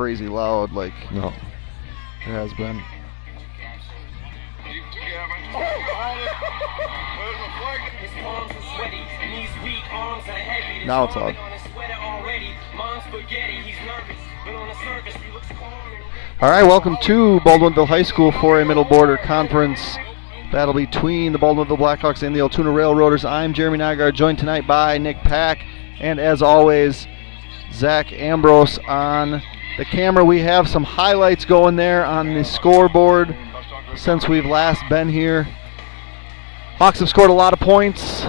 crazy loud like No. it has been. Now it's loud. All right, welcome to Baldwinville High School for a Middle Border Conference battle between the Baldwinville Blackhawks and the Altoona Railroaders. I'm Jeremy Nygaard, joined tonight by Nick Pack, and as always, Zach Ambrose on the camera. We have some highlights going there on the scoreboard since we've last been here. Hawks have scored a lot of points.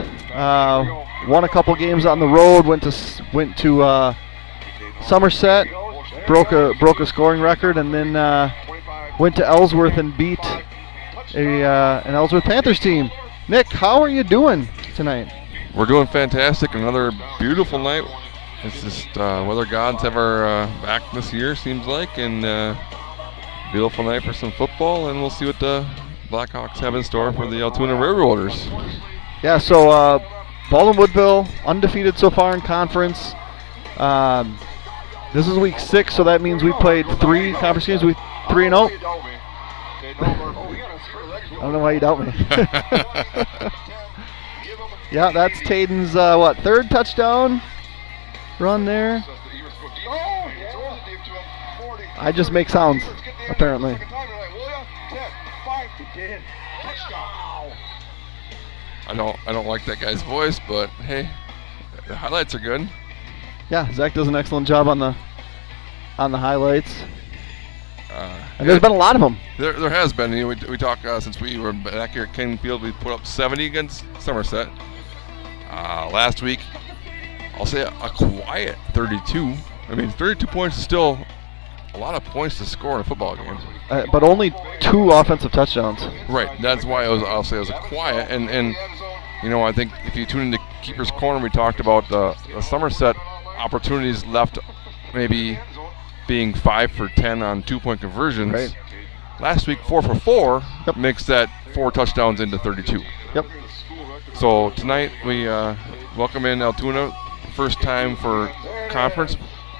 Won a couple games on the road. Went to Somerset, broke a scoring record, and then went to Ellsworth and beat an Ellsworth Panthers team. Nick, how are you doing tonight? We're doing fantastic. Another beautiful night. It's just weather gods have our back this year, seems like, and beautiful night for some football, and we'll see what the Blackhawks have in store for the Altoona Railroaders. Yeah, so Baldwin-Woodville undefeated so far in conference. This is week 6, so that means we played 3 conference games. We 3-0. I don't know why you doubt me. Yeah, that's Taden's third touchdown run there. I just make sounds, apparently. I don't like that guy's voice, but hey, the highlights are good. Yeah, Zach does an excellent job on the highlights. And there's been a lot of them. There has been. You know, we talked since we were back here at King Field. We put up 70 against Somerset. Last week, I'll say a quiet 32. I mean, 32 points is still a lot of points to score in a football game. But only 2 offensive touchdowns. Right. That's why I'll say it was a quiet. And you know, I think if you tune into Keeper's Corner, we talked about the Somerset opportunities left, maybe being 5 for 10 on 2-point conversions. Right. Last week, 4 for 4 Yep. makes that 4 touchdowns into 32. Yep. So tonight we welcome in Altoona, first time for conference.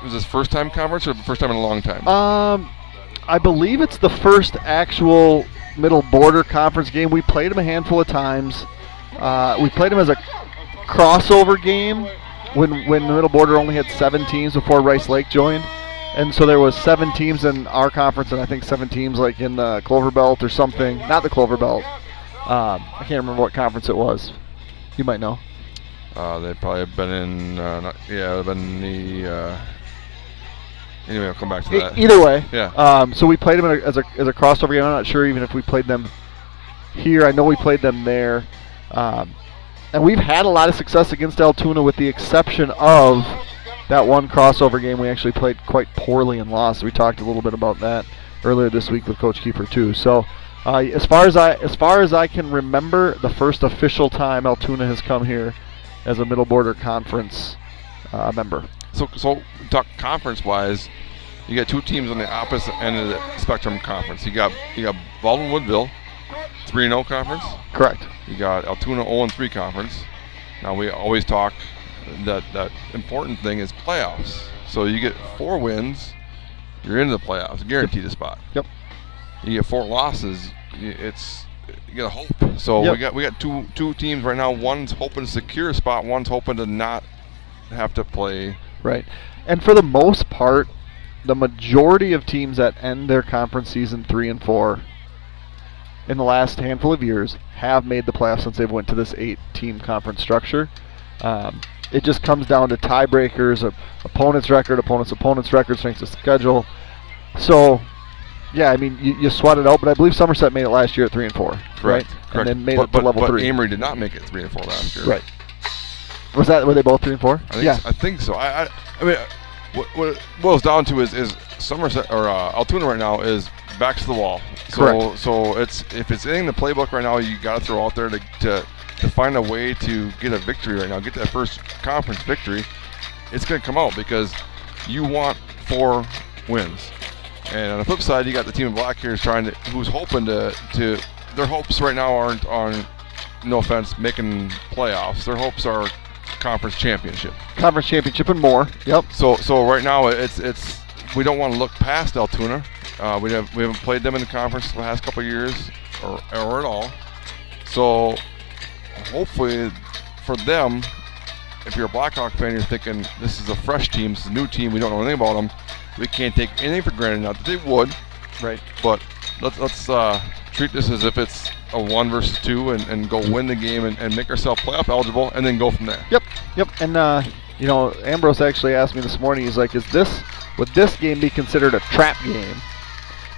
Is this first time conference or first time in a long time? I believe it's the first actual Middle Border Conference game. We played them a handful of times. We played them as a crossover game when the Middle Border only had 7 teams before Rice Lake joined. And so there was 7 teams in our conference, and I think 7 teams like in the Clover Belt or something. Not the Clover Belt. I can't remember what conference it was. You might know. They'd probably have been in, anyway, I'll come back to that. Either way. Yeah. So we played them as a crossover game. I'm not sure even if we played them here. I know we played them there. And we've had a lot of success against Altoona with the exception of that one crossover game we actually played quite poorly and lost. We talked a little bit about that earlier this week with Coach Kiefer too. So as far as I can remember, the first official time Altoona has come here as a Middle Border Conference member. So talk conference-wise, you got 2 teams on the opposite end of the spectrum conference. You got Baldwin-Woodville, 3-0 conference. Correct. You got Altoona 0-3 conference. Now we always talk that important thing is playoffs. So you get 4 wins, you're into the playoffs, guaranteed a spot. Yep. You get 4 losses, you get a hope. So Yep. we got two teams right now. One's hoping to secure a spot. One's hoping to not have to play. Right. And for the most part, the majority of teams that end their conference season 3 and 4 in the last handful of years have made the playoffs since they've went to this 8-team conference structure. It just comes down to tiebreakers, opponent's record, strength of schedule. So, yeah, I mean, you sweat it out, but I believe Somerset made it last year at 3 and 4. Correct. Right? And then made it to level 3. But Amory did not make it 3 and 4 last year. Right. Were they both 3 and 4? I think so. I mean, what it boils down to is Somerset or Altoona right now is back to the wall. Correct. So if it's in the playbook right now, you got to throw out there to find a way to get a victory right now, get that first conference victory. It's going to come out because you want 4 wins. And on the flip side, you got the team of Black here who's hoping to their hopes right now aren't on, no offense, making playoffs. Their hopes are conference championship. Conference championship and more. Yep. So right now it's we don't want to look past Altoona. We haven't played them in the conference the last couple of years or at all. So hopefully for them, if you're a Blackhawk fan, you're thinking this is a fresh team, this is a new team, we don't know anything about them. We can't take anything for granted. Not that they would, Right. but let's treat this as if it's a 1 versus 2 and go win the game and make ourselves playoff eligible and then go from there. Yep. And Ambrose actually asked me this morning. He's like, would this game be considered a trap game?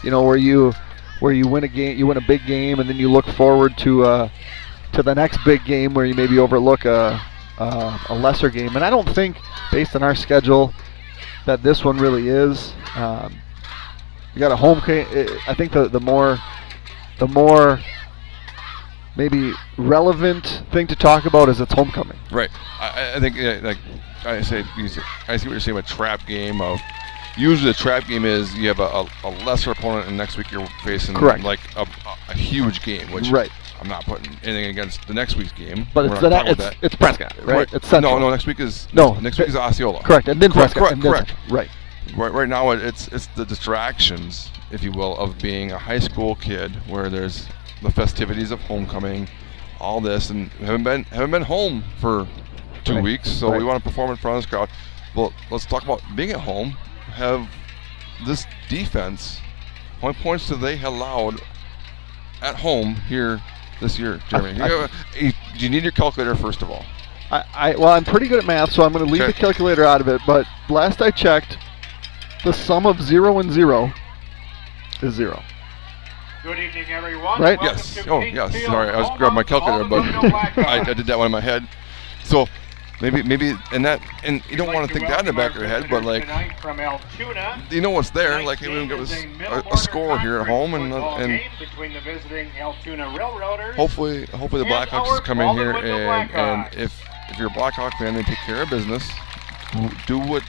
Where you win a game, you win a big game, and then you look forward to the next big game where you maybe overlook a lesser game. And I don't think, based on our schedule, that this one really is. You got a home game. I think the more maybe relevant thing to talk about is its homecoming. Right. I think, like I see what you're saying about trap game. Usually the trap game is you have a lesser opponent, and next week you're facing like a huge game, which I'm not putting anything against the next week's game. But it's Prescott, right? It's Central. No, next week is Osceola. Correct, and then Prescott. Correct. Right. Right now it's the distractions, if you will, of being a high school kid, where there's the festivities of homecoming, all this, and haven't been home for 2 weeks, so we want to perform in front of this crowd. Well, let's talk about being at home. Have this defense, how many points do they allowed at home here this year, Jeremy? Do you need your calculator first of all? I'm pretty good at math, so I'm going to leave the calculator out of it. But last I checked, the sum of 0 and 0 is 0. Good evening, everyone. Right? Yes. Oh, yes. Sorry, I was grabbing my calculator, but I did that one in my head. So maybe, and you don't want to think that in the back of your head, but like, you know what's there. Like, we give us a score here at home, and hopefully the Blackhawks is coming here, and if you're a Blackhawk fan, they take care of business, do what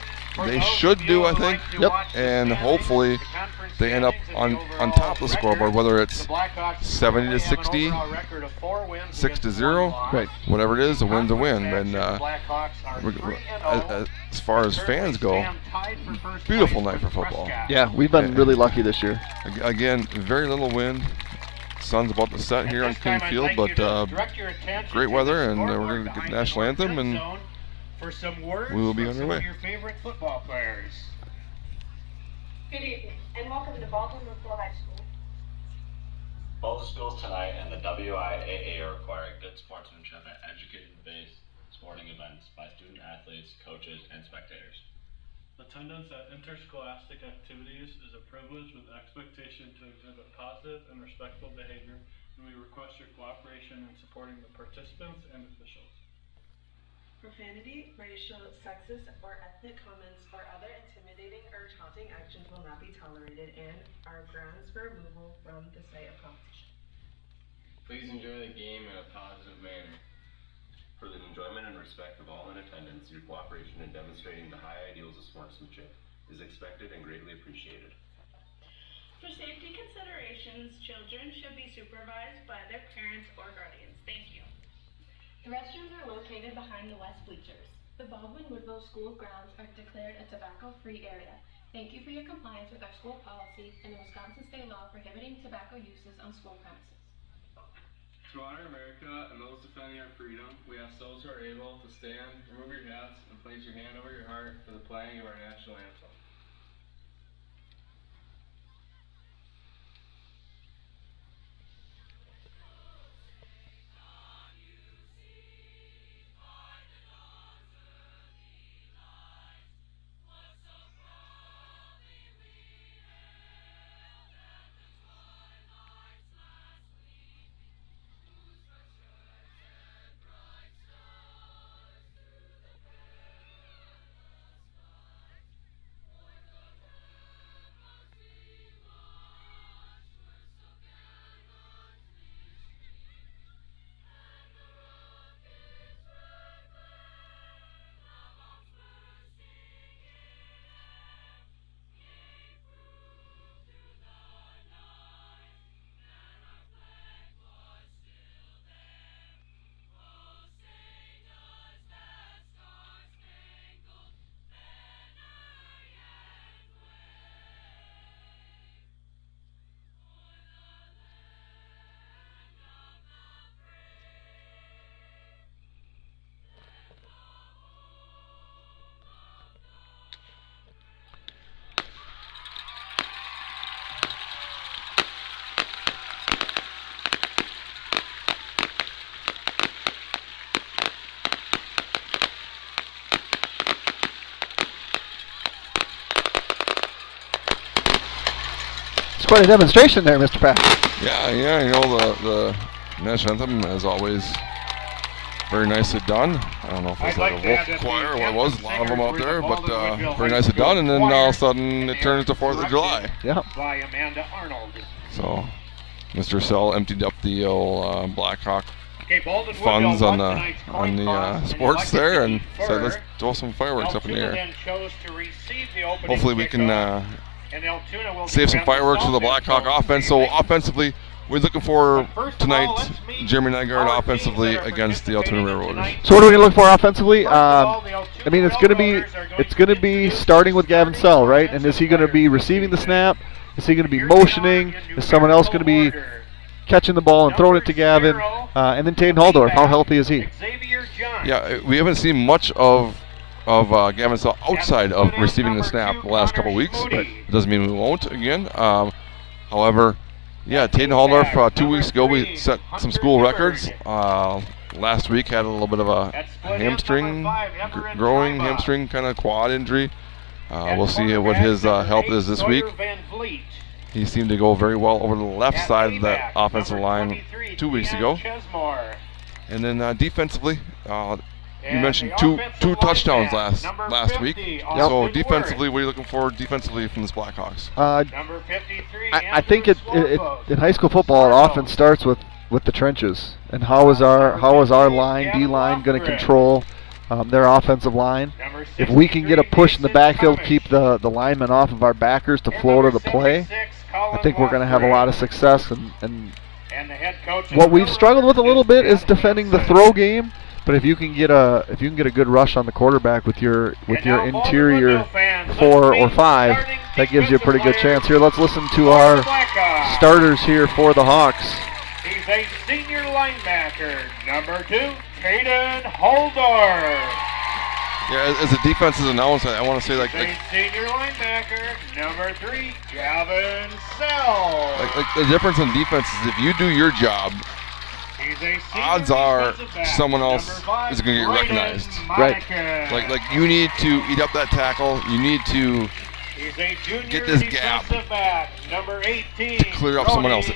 they should do, I think. Yep. And hopefully they end up on top of the scoreboard, whether it's 70 to 60, 6 to 0, whatever it is, a win's a win. And as far as fans go, beautiful night for football. Yeah, we've been really lucky this year. Again, very little wind. Sun's about to set here on King Field, but great weather, and we're going to get the national anthem, and we will be on our way. Good evening, and welcome to Baldwin High School. Both schools tonight and the WIAA are requiring good sportsmanship at education-based sporting events by student athletes, coaches, and spectators. Attendance at interscholastic activities is a privilege with expectation to exhibit positive and respectful behavior, and we request your cooperation in supporting the participants and officials. Profanity, racial, sexist, or ethnic comments or other intimidating or taunting actions will not be tolerated and are grounds for removal from the site of competition. Please enjoy the game in a positive manner. For the enjoyment and respect of all in attendance, your cooperation in demonstrating the high ideals of sportsmanship is expected and greatly appreciated. For safety considerations, children should be supervised by their parents or guardians. Thank you. The restrooms are located behind the west bleachers. The Baldwin-Woodville School grounds are declared a tobacco-free area. Thank you for your compliance with our school policy and the Wisconsin state law prohibiting tobacco uses on school premises. To honor America and those defending our freedom, we ask those who are able to stand, remove your hats, and place your hand over your heart for the playing of our national anthem. It's quite a demonstration there, Mr. Pack. Yeah, you know, the national anthem, as always, very nicely done. I don't know if it's like a vocal choir or what it was, a lot of them out there, but very nicely done. And then all of a sudden it turns to 4th of July. Yeah. By Amanda Arnold. So Mr. Sell emptied up the old Blackhawk Okay, funds on the sports there and said, let's throw some fireworks up in the air. Hopefully we can save some fireworks for the Blackhawk offense. So offensively, we're looking for tonight Jeremy Nygaard offensively against the Altoona Railroaders. So what are we going to look for offensively? I mean, it's going to be starting with Gavin Sell, right? And is he going to be receiving the snap? Is he going to be motioning? Is someone else going to be catching the ball and throwing it to Gavin? And then Taden Haldorf, how healthy is he? Yeah, we haven't seen much of Gavin Sell outside of receiving the snap the last couple of weeks. But it doesn't mean we won't again. However, yeah, Taden Haldorf, 2 weeks ago we set some school records. Last week had a little bit of a hamstring, growing hamstring kind of quad injury. We'll see what his health is this week. He seemed to go very well over the left side of that offensive line 2 weeks ago. And then defensively, you mentioned two touchdowns last week. So defensively, what are you looking for defensively from this Blackhawks? I think in high school football, it often starts with the trenches. And how is our line, D-line, going to control their offensive line? If we can get a push in the backfield, keep the linemen off of our backers to flow to the play, I think we're going to have a lot of success. And what we've struggled with a little bit is defending the throw game. But if you can get a good rush on the quarterback with your interior 4 or 5, that gives you a pretty good chance. Here, let's listen to our starters here for the Hawks. He's a senior linebacker, number 2, Taden Haldorf. Yeah, as the defense is announced, I want to say like senior linebacker, number 3, Gavin Sell. Like the difference in defense is if you do your job, odds are someone else is going to get recognized. Right. Like you need to eat up that tackle. You need to get this gap to clear up someone else.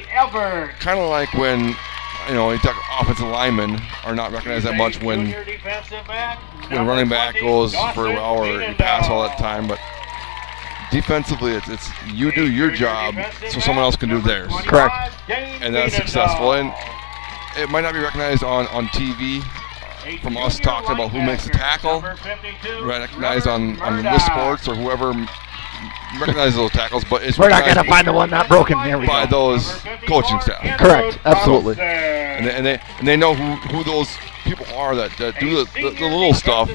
Kind of like when you talk offensive linemen are not recognized that much when running back goes very well or you pass all that time, but defensively it's you do your job so someone else can do theirs. Correct. And that's successful. And it might not be recognized on TV from us talking about who makes the tackle, recognized on the sports or whoever recognizes those tackles, but it's we're not going to find the one not broken by those coaching staff. Correct, absolutely. And they know who those people are that do the little stuff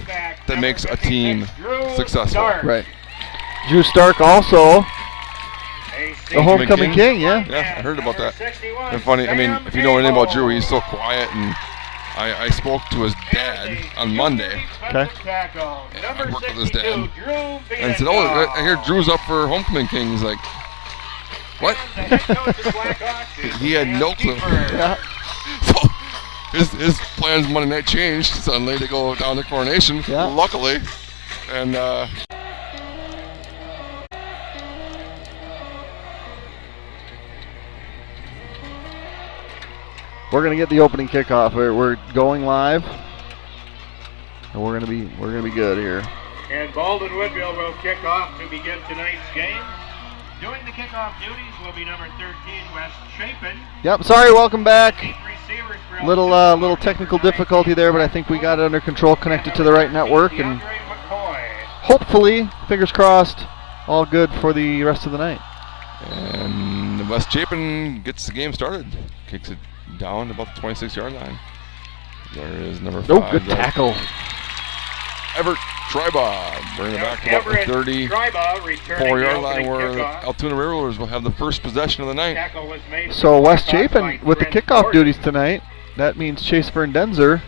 that makes a team successful. Right. Drew Stark also. The homecoming king, yeah. Yeah, I heard about that. And funny, I mean, if you know anything about Drew, he's so quiet, and I spoke to his dad on Monday. Okay. I worked with his dad, and said, "Oh, I hear Drew's up for homecoming king." He's like, "What?" He had no clue. Yeah. So his plans Monday night changed suddenly to go down to Coronation. Yeah. Luckily, and. We're gonna get the opening kickoff. We're going live, and we're gonna be good here. And Baldwin Woodville will kick off to begin tonight's game. Doing the kickoff duties will be number 13, Wes Chapin. Yep. Sorry. Welcome back. Little technical difficulty there, but I think we got it under control. Connected to the right network, and hopefully, fingers crossed, all good for the rest of the night. And Wes Chapin gets the game started. Kicks it down about the 26-yard line. There is number 5. Oh, good tackle. Everett Triba bring it back to about the 34-yard line where Altoona Railroaders will have the first possession of the night. So Wes Chapin with the kickoff duties tonight. That means Chase Verndenzer.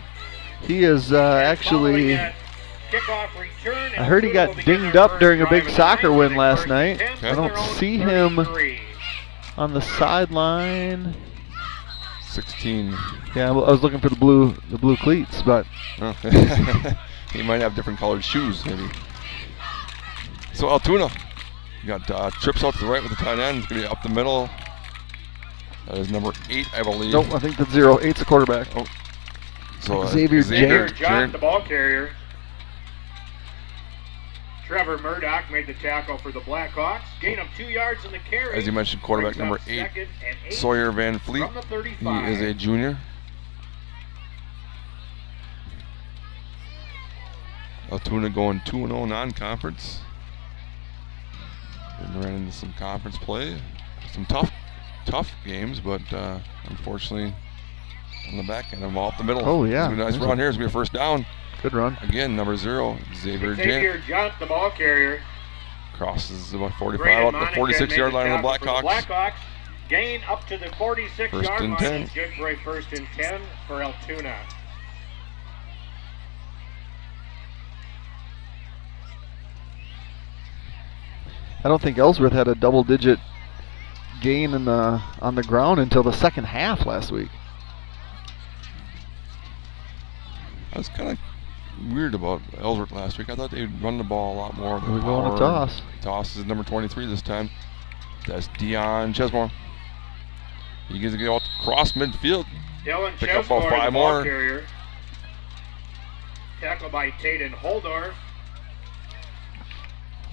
He is actually, I heard he got dinged up during a big soccer win last night. I don't see him on the sideline. 16. Yeah, I was looking for the blue cleats, but he might have different colored shoes, maybe. So Altoona You got trips out to the right with the tight end. It's going to be up the middle. That is number 8, I believe. Nope, I think that's 0. 8's the quarterback. Oh. So Xavier John, the ball carrier. Trevor Murdoch made the tackle for the Blackhawks. Gain of 2 yards in the carry. As you mentioned, quarterback number 8, Sawyer Van Fleet. He is a junior. Altoona going 2-0 non-conference. Ran into some conference play. Some tough games, but unfortunately on the back end, I'm off the middle. Oh, yeah. It's gonna be a nice run here. It's going to be a first down. Good run. Again, number 0, Xavier Jant, the ball carrier. Crosses about 45 out the 46-yard line of the Blackhawks. Gain up to the 46-yard line. First and 10. Good for a first and 10 for Altoona. I don't think Ellsworth had a double-digit gain on the ground until the second half last week. I was kind of weird about Ellsworth last week. I thought they'd run the ball a lot more. We're going to toss. Toss is number 23 this time. That's Dion Chesmore. He gets to go across midfield. Pick up about 5 more. Carrier. Tackled by Taden Holdorf.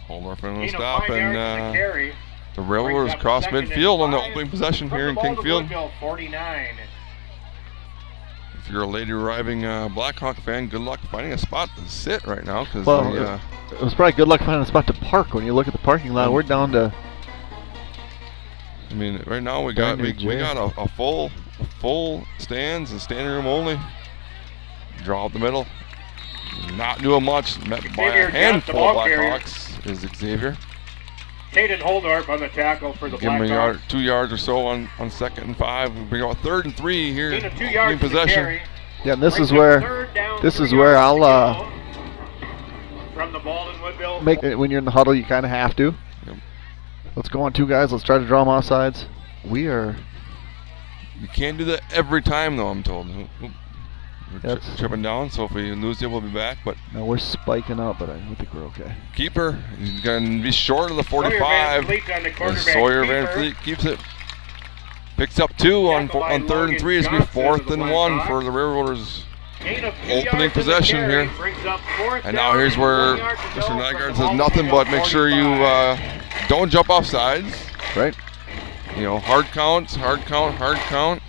Holdorf in the stop, and the Railroaders cross midfield on the opening possession here in King Field. 49. If you're a late arriving Blackhawk fan, good luck finding a spot to sit right now. Cause it was probably good luck finding a spot to park when you look at the parking lot. We're down to. I mean, right now we got a full stands and standing room only. Draw up the middle. Not doing much. Met by a handful of Blackhawks is Xavier. Taden Holdorf on the tackle for the Blackhawks. Give him a yard, 2 yards or so on 2nd and 5. We bring out 3rd and 3 here in possession. Yeah, and this is where I'll from the Baldwin Woodville. make it when you're in the huddle. You kind of have to. Yep. Let's go on 2 guys. Let's try to draw them off sides. You can't do that every time, though. I'm told. We're tripping down, so if we lose it, we'll be back. But no, we're spiking up, but I think we're okay. Keeper, he's going to be short of the 45. Sawyer Van Fleet keeps it. Picks up 2 on 3rd and 3. It's going to be 4th and 1 for the Railroaders. Opening possession here. And now here's where Mr. Nygaard says nothing but make sure you don't jump off sides. Right. You know, hard count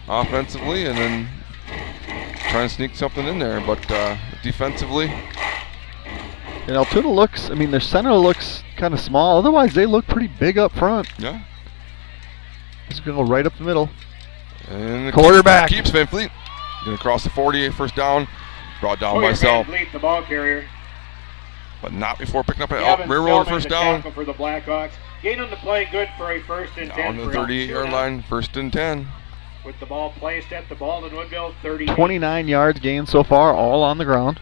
offensively, and then try and sneak something in there. But defensively. And Altoona looks, their center looks kind of small. Otherwise, they look pretty big up front. Yeah. He's going to go right up the middle. And the quarterback keeps Van Fleet. Going to cross the 48, first down. Brought down by Self. The ball carrier. But not before picking up a Railroad first down. For the Blackhawks. Gain on the play, good for a first and 10. On the 38-yard line, 1st and 10. With the ball placed at the Baldwin Woodville 30. 29 yards gained so far, all on the ground.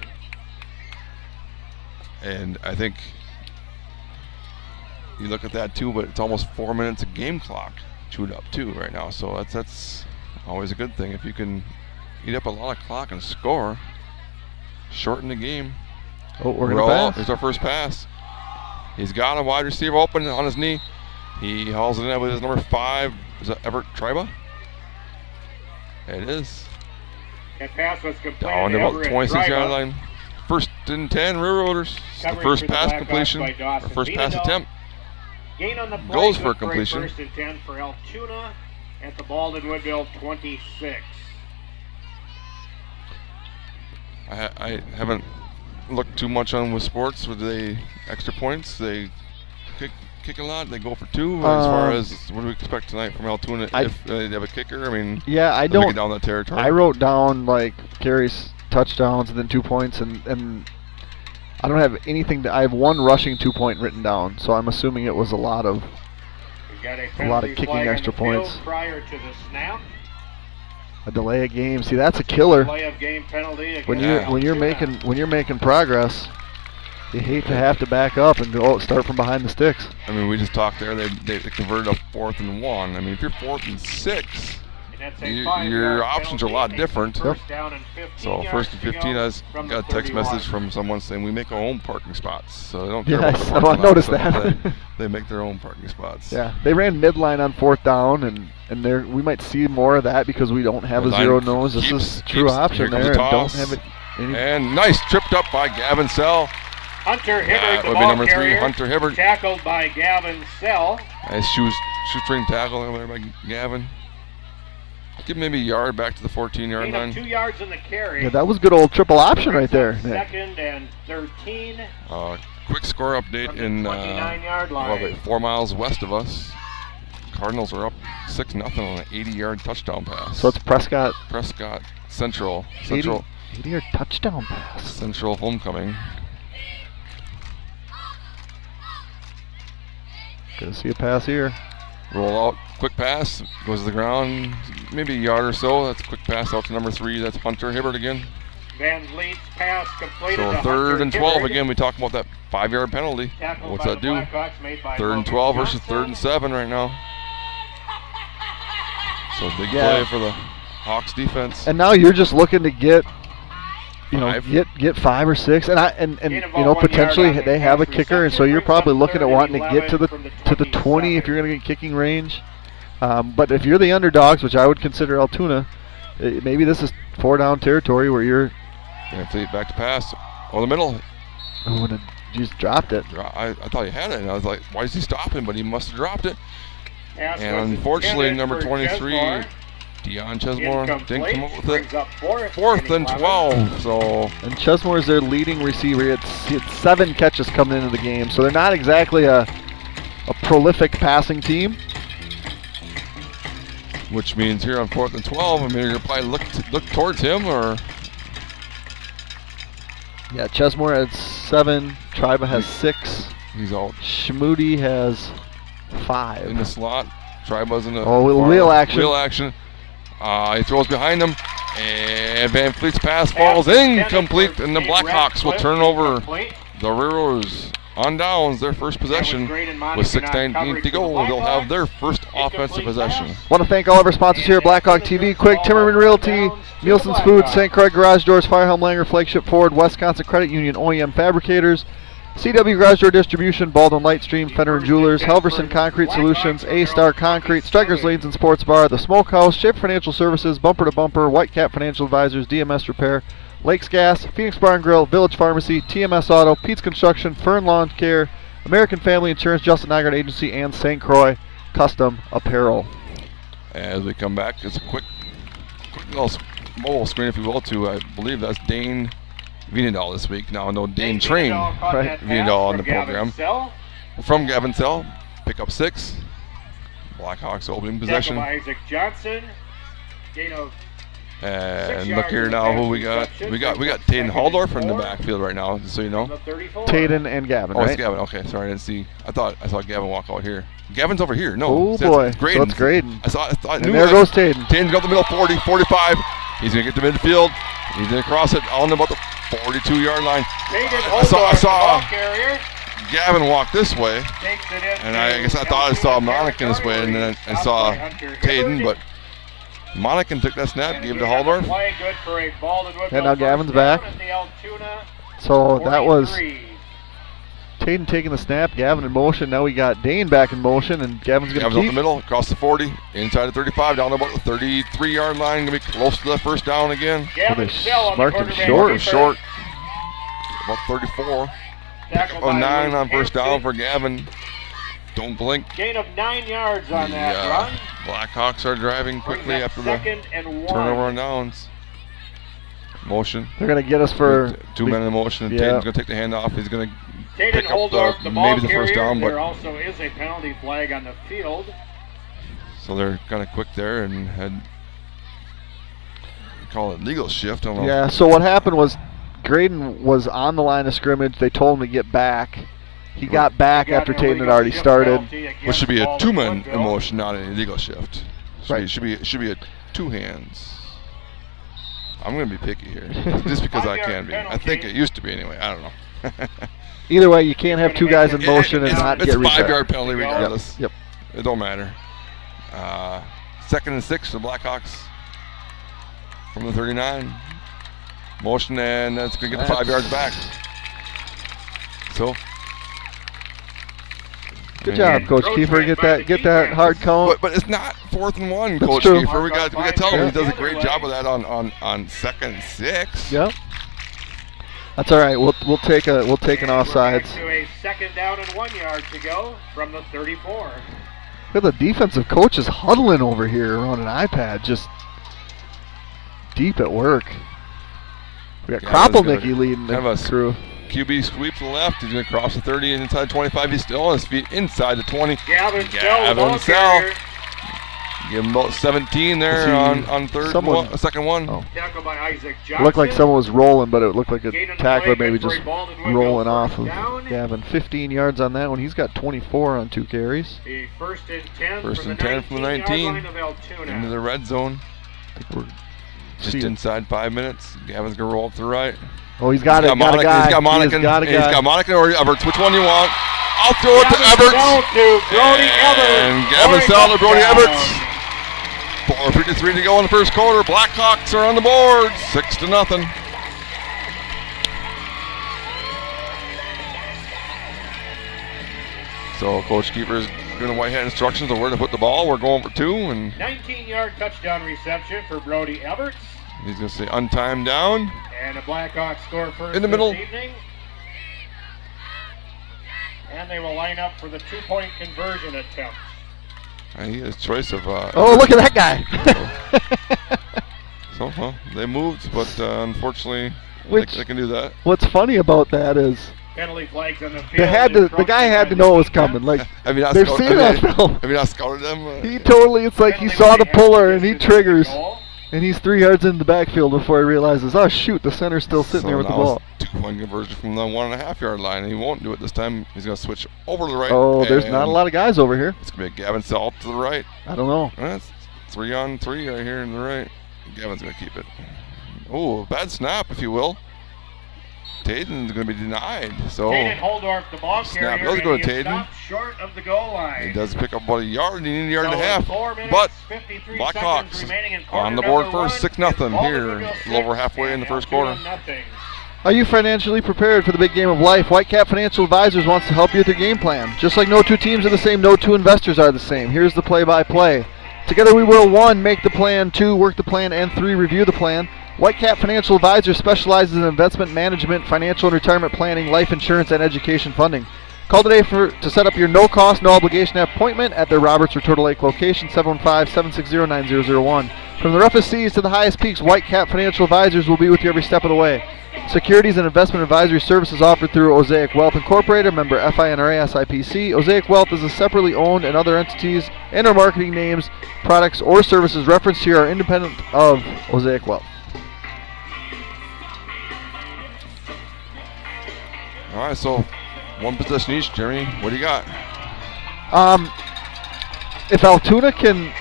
And I think you look at that too, but it's almost 4 minutes of game clock chewed up too right now. So that's always a good thing. If you can eat up a lot of clock and score, shorten the game. Oh, we're going to pass. Here's our first pass. He's got a wide receiver open on his knee. He hauls it in with his number 5. Is that Everett Triba? It is. That pass was completed down to about 26-yard line. 1st and 10, Railroaders. The first pass completion, or first pass attempt. Gain on the play, goes for completion. 1st and 10 for Altoona at the Baldwin Woodville 26. I haven't looked too much on with sports. With the extra points, they kick a lot. They go for 2. As far as what do we expect tonight from Altoona if they have a kicker? Yeah, I don't get down that territory. I wrote down like carries, touchdowns, and then 2 points, and I don't have anything. I have 1 rushing 2-point written down, so I'm assuming it was a lot of kicking extra points. Prior to the snap. A delay of game. See, that's a killer. Delay of game penalty when you're making progress, you hate to have to back up and start from behind the sticks. We just talked there. They converted a 4th and 1. If you're 4th and 6, That's a your 5-yard options are a lot penalty. different. First down and 15 So yards 1st and to 15, go I from got a the text 31. message from someone saying we make our own parking spots. So they don't care Yes, about the parking I noticed lot, so that. They make their own parking spots. Yeah, they ran midline on 4th down, and there we might see more of that because we don't have a Midline zero nose. This keeps- is true keeps- option here comes there, the and don't toss. have it. And nice, tripped up by Gavin Sell. Hunter Hibbert, That the would be ball number 3, carrier, Hunter Hibbert. tackled by Gavin Sell. Nice shoestring tackle over there by Gavin. Give him maybe a yard back to the 14-yard Gain of line. 2 yards in the carry. Yeah, that was good old triple option right there, Nick. 2nd and 13. Quick score update From the in 29-yard line. 4 miles west of us. Cardinals are up 6-0 on an 80-yard touchdown pass. So it's Prescott. Central 80-yard touchdown pass. Central homecoming. Gonna see a pass here. Roll out, quick pass, goes to the ground, maybe a yard or so. That's a quick pass out to number 3. That's Hunter Hibbert again. Van Vliet's pass completed So to 3rd Hunter and 12 Hibbert. again. We talk about that 5-yard penalty. Tackled What's by that the do? Blackhawks, made by 3rd and Logan 12 versus Johnson. 3rd and 7 right now. So big Yeah. play for the Hawks defense. And now you're just looking to get, Five. get 5 or 6, and Gain of you about know 1 potentially yard on the they have a pass kicker, and so reception, you're brings probably up looking at 3rd and wanting to get to the 11 20 if you're going to get kicking range. But if you're the underdogs, which I would consider Altoona, maybe this is 4-down territory where you're. Van Fleet back to pass. Over the middle. Oh, and you just dropped it. I thought he had it, and I was like, why is he stopping? But he must have dropped it. Pass was And unfortunately, intended number for 23, Chesmore. Dion Chesmore, didn't come up with it. Brings up 4th and 12. So And Chesmore is their leading receiver. He had 7 catches coming into the game, so they're not exactly a prolific passing team. which means here on 4th and 12, I mean, you're going to probably look towards him, or Yeah, Chesmore has 7. Triba has 6. he's out Schmoody has in 5. the slot. Triba's in the wheel action. Wheel action. He throws behind him, and Van Fleet's pass falls incomplete, and the Blackhawks will turn over the Railroaders on downs, their first possession. With 6:19 to go, they'll have their first offensive possession. Want to thank all of our sponsors here at Blackhawk TV, Quick, Timmerman Realty, Nielsen's Foods, St. Croix Garage Doors, Firehelm Langer, Flagship Ford, Wisconsin Credit Union, OEM Fabricators, CW Garage Door Distribution, Baldwin Lightstream, Fenner and Jewelers, Helverson Concrete Solutions, A-Star Concrete, Strikers Lanes and Sports Bar, The Smokehouse, Shape Financial Services, Bumper to Bumper, Whitecap Financial Advisors, DMS Repair, Lakes Gas, Phoenix Bar and Grill, Village Pharmacy, TMS Auto, Pete's Construction, Fern Lawn Care, American Family Insurance, Justin Nygaard Agency, and St. Croix Custom Apparel. As we come back, it's a quick little mobile screen, if you will, to, I believe that's Dane Viendahl this week. Now, no Dane Train, right? Viendahl on the program. From Gavin Sell, pick up 6. Blackhawks opening possession. Isaac Johnson. Gain of And look here now who we got. We got Taden Haldorf in the backfield right now, just so you know. 34. Taden and Gavin, Oh, right? it's Gavin. Okay, sorry, I didn't see. I thought I saw Gavin walk out here. Gavin's over here. No. Oh, that's boy. Graydon. So it's Graydon. I And knew there that. goes Taden. Taden's got the middle, 40, 45. He's going to get to midfield. He's going to cross it on about the 42-yard line. I saw Gavin walk this way, and I guess I thought I saw Monican this way, and then I saw Taden, but Monican took that snap, gave it to Haldorf. And now Gavin's back. So that was Taden taking the snap, Gavin in motion. Now we got Dane back in motion, and Gavin's going Gavin's to up keep. the middle, across the 40, inside the 35, down to about the 33-yard line. Going to be close to the first down again. So they marked him short. Short. About 34. Oh, 9 on first down for Gavin. Don't blink. Gain of 9 yards on that run. Blackhawks are driving quickly after the turnover on downs. Motion. They're going to get us for 2 men in motion, and yeah. Taden's going to take the handoff. He's going to Taden pick up Holdorf, the ball maybe the first carrier. down, There but also is a penalty flag on the field. so they're kind of quick there and had call it legal shift. I don't know. Yeah, so what happened was Graydon was on the line of scrimmage. They told him to get back. He got back after Taden had already started. Which should be a 2-man in motion, not an illegal shift. Right. Should be a 2 hands. I'm going to be picky here, just because I can be. I think it used to be anyway. I don't know. Either way, you can't have 2 guys in motion and it's not a get reset. 5-yard penalty regardless. Yep. It don't matter. 2nd and 6 for the Blackhawks from the 39. Motion, and that's going to get the 5 yards back. So. Good job, Coach Kiefer. Get that hard count. But it's not 4th and 1, That's Coach true. Kiefer. We got to tell him he does a great job of that on 2nd and 6. Yep. That's all right. We'll take an offsides. To a 2nd down and 1 yard to go from the 34. Look at the defensive coaches huddling over here on an iPad, just deep at work. We got Kropelnicki leading the crew. QB sweep to the left. He's going to cross the 30 and inside 25. He's still on his feet inside the 20. Gavin Sell. Give him about 17 there on second one. Oh. Tackled by Isaac It Johnson. looked like someone was rolling, but it looked like a Gain on the tackler play, maybe good for just a ball to rolling Woodville. off of Down. Gavin. 15 yards on that one. He's got 24 on 2 carries. The 1st and 10 First from and the 10 from the 19. line of Altoona. Into the red zone. I think we're Just inside 5 minutes. Gavin's going to roll up to the right. Oh, he's got it. He's got Monacan or Everts. Which one do you want? I'll throw it to Everts. To Brody Everts. And Gavin Sell to Brody Everts. 4:53 to go in the first quarter. Blackhawks are on the board, 6-0. So Coach Keeper's giving white hand instructions on where to put the ball. We're going for 2, and 19-yard touchdown reception for Brody Everts. he's going to say untimed down. And the Blackhawks score first In the middle. this evening. And they will line up for the 2-point conversion attempt. He has choice of. Oh, look at that guy. So they moved, but unfortunately, they can do that. What's funny about that is Penalty flags on the field. the guy had to know it was coming. Like Have you not they've seen that film. Have you not scouted them? He totally, it's like he saw the puller and he triggers, and he's 3 yards in the backfield before he realizes, oh shoot, the center's still sitting there with the ball. 2-point conversion from the 1.5 yard line. He won't do it this time. He's going to switch over to the right. Oh, there's not a lot of guys over here. It's going to be a Gavin Sell up to the right. I don't know. That's 3-on-3 right here in the right. Gavin's going to keep it. Oh, bad snap, if you will. Taden's going to be denied. So Taden Holdorf, the ball snap carrier, does go to and he is Taden. stopped short of the goal line. He does pick up about a yard. He needs a yard and a So half. 4 minutes, But 53 Blackhawks seconds remaining in quarter on the board number first, 6-0 one. It's Baldwin here, Woodville a little over 6 halfway in the and first Altoona quarter. nothing. Are you financially prepared for the big game of life? Whitecap Financial Advisors wants to help you with your game plan. Just like no two teams are the same, no two investors are the same. Here's the play-by-play. Together we will 1, make the plan, 2, work the plan, and 3, review the plan. Whitecap Financial Advisors specializes in investment management, financial and retirement planning, life insurance, and education funding. Call today to set up your no-cost, no-obligation appointment at their Roberts or Turtle Lake location, 715-760-9001. From the roughest seas to the highest peaks, Whitecap Financial Advisors will be with you every step of the way. Securities and investment advisory services offered through Osaic Wealth Incorporated, member FINRA SIPC. Osaic Wealth is a separately owned, and other entities and or marketing names, products, or services referenced here are independent of Osaic Wealth. All right, so 1 possession each. Jeremy, what do you got? If Altoona can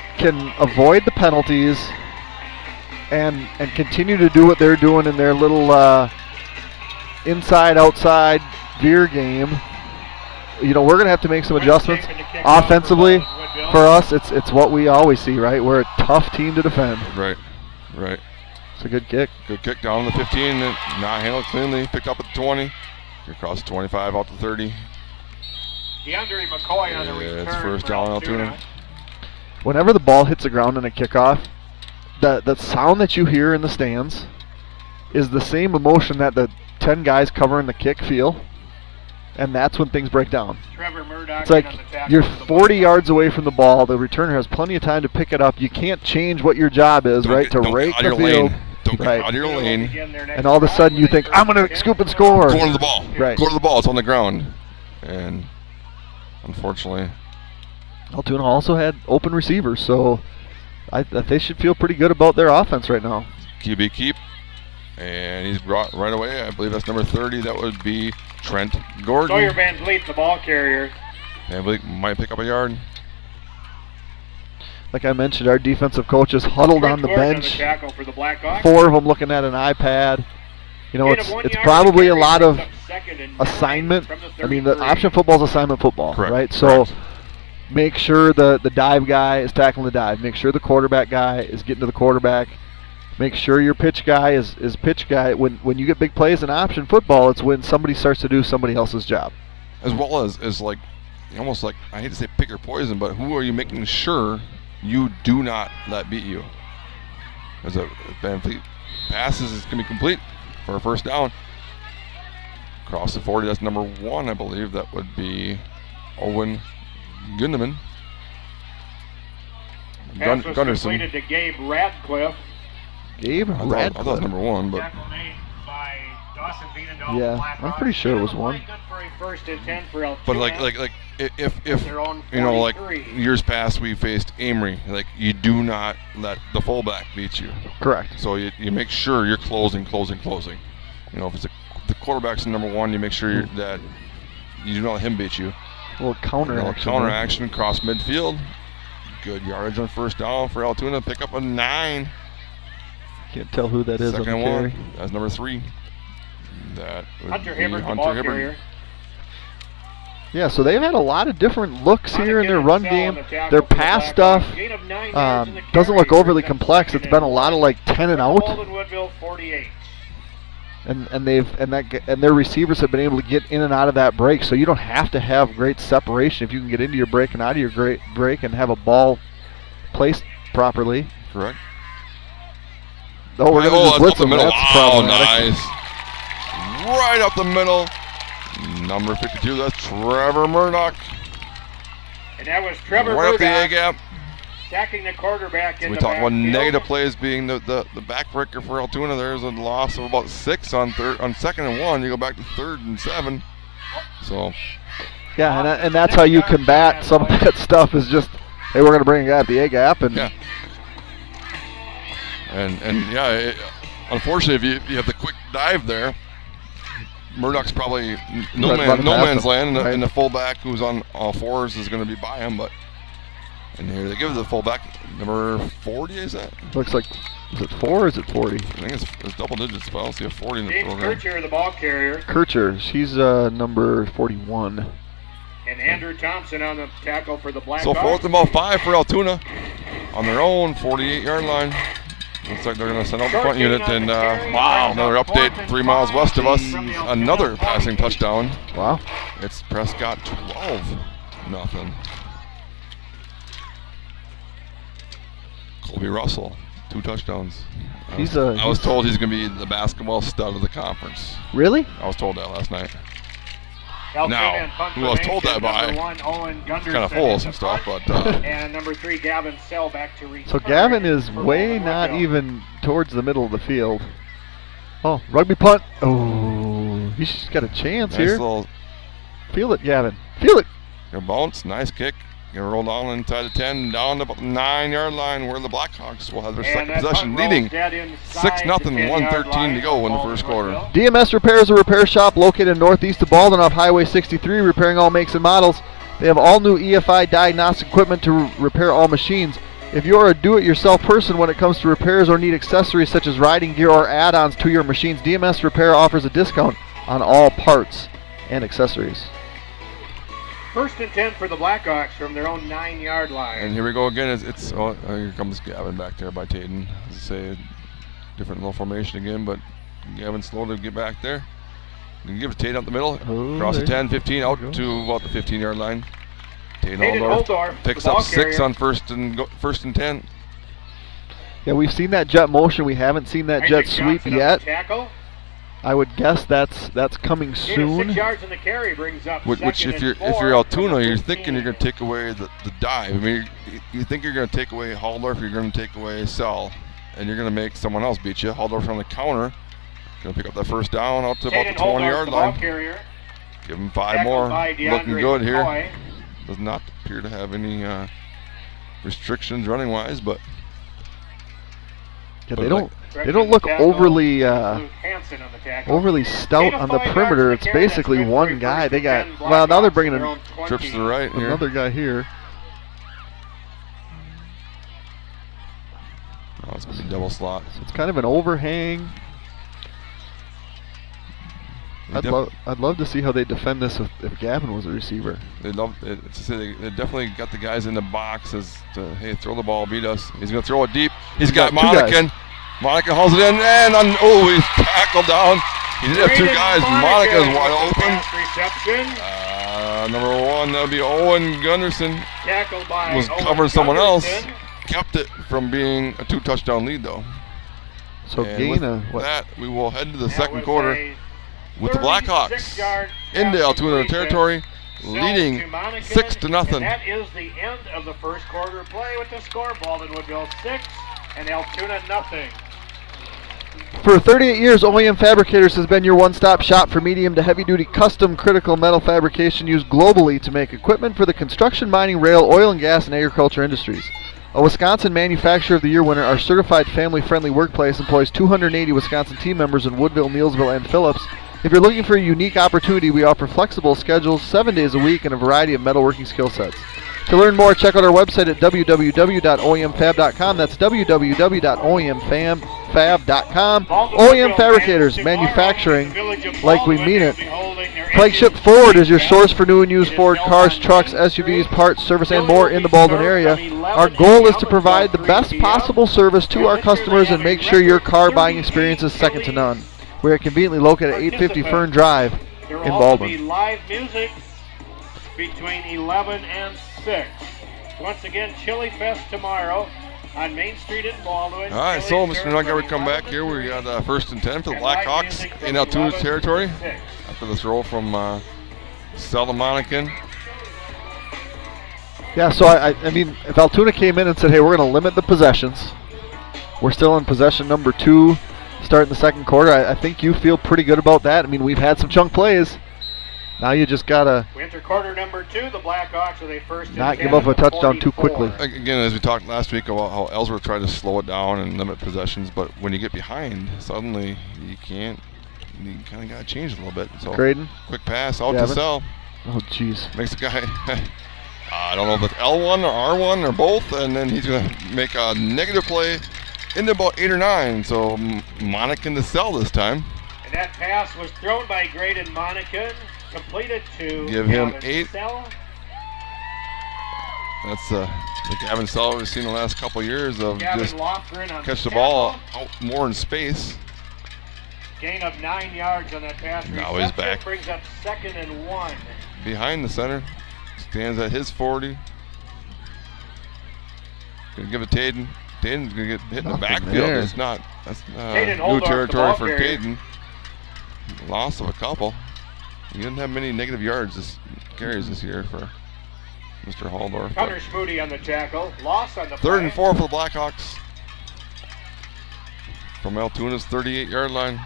avoid the penalties and continue to do what they're doing in their little inside-outside veer game, you know, we're going to have to make some adjustments offensively. For us, it's what we always see, right? We're a tough team to defend. Right. It's a good kick. Good kick down the 15, not handled cleanly. Picked up at the 20. Across the 25 out to 30. DeAndre McCoy on the return. It's first for down Altoona. Whenever the ball hits the ground in a kickoff, the sound that you hear in the stands is the same emotion that the 10 guys covering the kick feel, and that's when things break down. Trevor Murdoch It's like on the tackle you're for the 40 yards away from the ball. The returner has plenty of time to pick it up. You can't change what your job is, right? To rake the field. Don't get out of your lane. And all of a sudden you think, I'm going to scoop and score. Go to the ball. Right. Go to the ball. It's on the ground. And unfortunately, Altoona also had open receivers, so they should feel pretty good about their offense right now. QB keep. And he's brought right away. I believe that's number 30. That would be Trent Gordon. Sawyer Van Vliet, the ball carrier. Van Vliet might pick up a yard. Like I mentioned, our defensive coaches huddled on the bench. For the Blackhawks. 4 of them looking at an iPad. You know, it's probably a lot of assignment. I mean, the option football is assignment football, Correct. right? So make sure the dive guy is tackling the dive. Make sure the quarterback guy is getting to the quarterback. Make sure your pitch guy is pitch guy. When you get big plays in option football, it's when somebody starts to do somebody else's job. As well as like, almost like, I hate to say pick your poison, but who are you making sure you do not let beat you? As a Van Fleet passes, it's going to be complete for a first down. Across the 40, that's number 1, I believe. That would be Owen Gunderman. Pass was completed to Gabe Radcliffe. Gabe I thought it was number 1, but Tackle made by Dawson Vienendahl, yeah, Blackhawks. I'm pretty sure it was 1. Good for a first and 10 for Altoona. but like if Their own you know, like 43. years past we faced Amory, like you do not let the fullback beat you. Correct. So you make sure you're closing. You know, if it's the quarterback's number 1, you make sure that you do not let him beat you. A little counter action. Counter action across midfield. Good yardage on first down for Altoona. Pick up a 9. Can't tell who that is. Second on the and 1. carry. That's number 3. That would Hunter be Hibbert, the Hunter ball Hibbert. carrier. Yeah, so they've had a lot of different looks here in their Honigan run and Sell game. on the tackle Their for the pass Blackhawks. stuff Gain of 9 yards in the doesn't look carry, overly brings up complex. second It's been a and lot of like 10 and out, Baldwin Woodville 48. and their receivers have been able to get in and out of that break. So you don't have to have great separation if you can get into your break and out of your great break and have a ball placed properly. Correct. Oh, we're going to just that's blitz up the them. middle. That's Wow, problematic. nice. Right up the middle. Number 52, that's Trevor Murdoch. And that was Trevor Right up the Murdoch A-gap. sacking the quarterback in We the talked about backfield. negative plays being the backbreaker for Altoona. There's a loss of about 6 on second and 1. You go back to 3rd and 7. So Yeah, and that's how you combat some of that stuff is just, hey, we're going to bring a guy at the A-gap. And yeah. And yeah, unfortunately, if you have the quick dive there, Murdoch's probably no man's land, and the fullback who's on all fours is going to be by him. But and here they give the fullback number 40. Is that? Looks like, is it 4 or is it 40? I think it's double digits, but I don't see a 40 in the James program. Kircher, the ball carrier. Kircher, she's number 41. And Andrew Thompson on the tackle for the Blackhawks. So 4th and about 5 for Altoona on their own 48-yard line. Looks like they're going to send out the front unit, and wow, another update 3 miles west of us. Another passing touchdown. Wow. It's Prescott 12-0. Colby Russell, 2 touchdowns. I was told he's going to be the basketball stud of the conference. Really? I was told that last night. Altoona Now, and punt who I was told that formation, by, number 1, Owen Gunderson kind of full in of some the stuff, punt. but And number 3, Gavin Sell back to return. So Gavin is for way Baldwin not Woodville. even towards the middle of the field. Oh, rugby punt. Oh, he's got a chance nice here. little Feel it, Gavin. Feel it. bounce, nice kick. Gonna roll down inside the 10, down to about the 9-yard line where the Blackhawks will have their And second that possession, punt rolls leading dead inside 6-0, the 10-yard 1:13 to line go in the Baldwin first quarter. Woodville. DMS Repair is a repair shop located northeast of Baldwin off Highway 63, repairing all makes and models. They have all new EFI diagnostic equipment to repair all machines. If you are a do-it-yourself person when it comes to repairs or need accessories such as riding gear or add-ons to your machines, DMS Repair offers a discount on all parts and accessories. First and 10 for the Blackhawks from their own 9-yard line. And here we go again. Here comes Gavin back there by Taden. As I say, different little formation again, but Gavin slow to get back there. You can give it to Taden up the middle, across the 10, 15, out to about the 15-yard line. Taden Holdorf picks up 6 on first and 10. Yeah, we've seen that jet motion. We haven't seen that jet sweep yet. I would guess that's coming soon. 6 yards in the carry brings up Which if you're Altoona, you're thinking you're going to take away the dive. I mean, you think you're going to take away Haldorf, you're going to take away Sell, and you're going to make someone else beat you. Haldorf on the counter, going to pick up that first down out to about the 20-yard line. Give him 5 more. Looking good here. Does not appear to have any restrictions running-wise, but yeah, they don't look overly stout on the perimeter. It's basically one guy. They got, well, now they're bringing in trips to the right here. Another guy here. Oh, it's going to be double slot. So it's kind of an overhang. I'd love to see how they defend this if Gavin was a receiver. They definitely got the guys in the box as to, hey, throw the ball, beat us. He's going to throw it deep. He's got Monacan. Monacan hauls it in, and he's tackled down. He did have two guys. Monica is wide open. Number 1, that would be Owen Gunderson. Was covering someone else. Kept it from being a 2-touchdown lead, though. So and gain with that, we will head to the second quarter with the Blackhawks into Altoona territory, leading 6-0. And that is the end of the first quarter play with the score. Baldwin Woodville 6 and Altoona nothing. For 38 years, OEM Fabricators has been your one-stop shop for medium to heavy-duty custom critical metal fabrication used globally to make equipment for the construction, mining, rail, oil and gas, and agriculture industries. A Wisconsin Manufacturer of the Year winner, our certified family-friendly workplace employs 280 Wisconsin team members in Woodville, Neillsville, and Phillips. If you're looking for a unique opportunity, we offer flexible schedules, 7 days a week, and a variety of metalworking skill sets. To learn more, check out our website at www.oemfab.com. That's www.oemfab.com. OEM Fabricators, manufacturing like we mean it. Flagship Ford is your source for new and used Ford cars, trucks, SUVs, parts, service, and more in the Baldwin area. Our goal is to provide the best possible service to our customers and make sure your car buying experience is second to none. We are conveniently located at 850 Fern Drive in Baldwin. There will be live music between 11 and 6. Once again, Chili Fest tomorrow on Main Street in Baldwin. All right, so Mr. Nugget, we come back here. We got 1st and 10 for the Blackhawks in Altoona territory after the throw from Monacan. Yeah, so I mean, if Altoona came in and said, hey, we're going to limit the possessions, we're still in possession number 2, starting the second quarter, I think you feel pretty good about that. I mean, we've had some chunk plays. Now you just got to we enter quarter number 2, the Blackhawks with a first and not 10 give up a touchdown 44. too quickly. Again, as we talked last week about how Ellsworth tried to slow it down and limit possessions, but when you get behind, suddenly you can't. You kind of got to change a little bit. So Graydon. Quick pass out to Sell. Oh, jeez. Makes the guy, I don't know if it's L1 or R1 or both, and then he's going to make a negative play into about 8 or 9. So Monacan to Sell this time. And that pass was thrown by Graydon Monacan. Completed to give him Gavin 8. Sell. That's the Gavin Sell we've seen the last couple years of Gavin just Lofgren on catch the ball out more in space. Gain of 9 yards on that pass. Now he's back. Brings up 2nd and 1. Behind the center. Stands at his 40. Gonna give it Taden. Taden's gonna get hit in the backfield. That's new territory for Taden. Loss of a couple. He didn't have many negative yards carries this year for Mr. Haldorf. Connor Schmoody on the tackle. Loss on the 3rd and 4 for the Blackhawks. From Altoona's 38-yard line.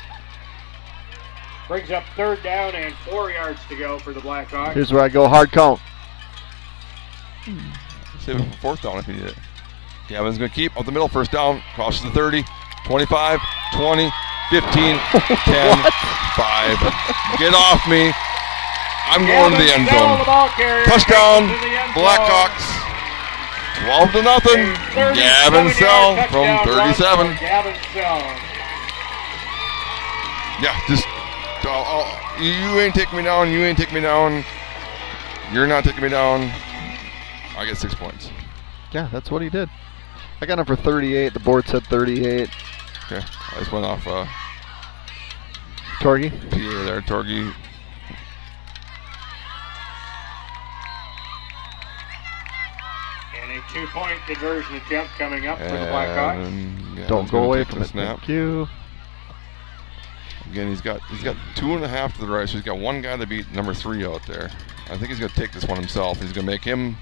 Brings up 3rd down and 4 yards to go for the Blackhawks. Here's where I go hard count. Save it for 4th down if you need it. Gavin's going to keep up the middle, 1st down. Crosses the 30, 25, 20, 15, 10, 5. Get off me. I'm going to the end zone. Touchdown, Blackhawks. 12-0. Gavin Sell from 37. Gavin Sell. Yeah, just you ain't taking me down. You ain't taking me down. You're not taking me down. I get 6 points. Yeah, that's what he did. I got him for 38. The board said 38. Okay, I just went off Torgy? PA there, Torgy. And a 2-point conversion attempt coming up for the Blackhawks. Yeah, don't go away from it. Snap. Thank you. Again, he's got 2.5 to the right, so he's got one guy to beat number 3 out there. I think he's going to take this one himself. He's going to make him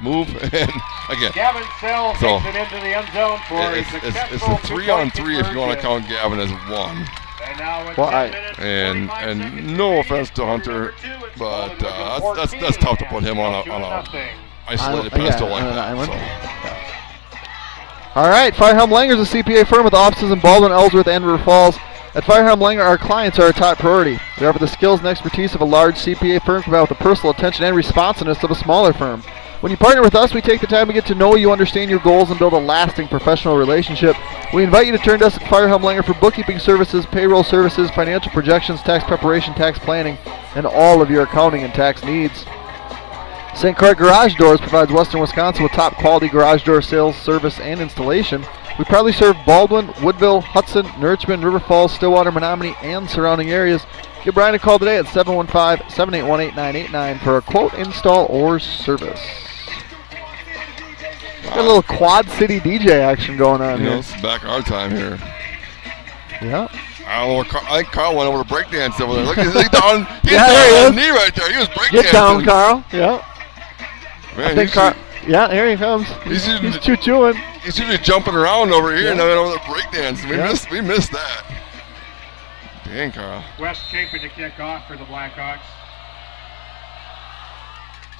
move, and again. Gavin Sell takes it into the end zone for a successful it's a 3-on-3 if you want to count Gavin as 1. And now with well, 10 minutes, and no offense to Hunter, but that's tough to put him on a isolated pedestal like that. So. All right, Firehelm Langer is a CPA firm with offices in Baldwin, Ellsworth, and River Falls. At Firehelm Langer, our clients are our top priority. We offer the skills and expertise of a large CPA firm combined with the personal attention and responsiveness of a smaller firm. When you partner with us, we take the time to get to know you, understand your goals, and build a lasting professional relationship. We invite you to turn to us at Firehelm-Langer for bookkeeping services, payroll services, financial projections, tax preparation, tax planning, and all of your accounting and tax needs. St. Croix Garage Doors provides Western Wisconsin with top quality garage door sales, service, and installation. We proudly serve Baldwin, Woodville, Hudson, Nourishman, River Falls, Stillwater, Menominee, and surrounding areas. Give Brian a call today at 715-781-8989 for a quote, install, or service. Got a little Quad City DJ action going on here. It's back our time here. Yeah. I think Carl went over to breakdance over there. Look, he's down. He's Yeah, down there he on is. his knee right there. He was breakdancing. Get down, Carl. Yeah. Man, I think yeah, here he comes. He's choo-chooing. He's usually jumping around over here, Yeah. and then over the breakdancing. We missed that. Dang, Carl. West Chapin to kick off for the Blackhawks.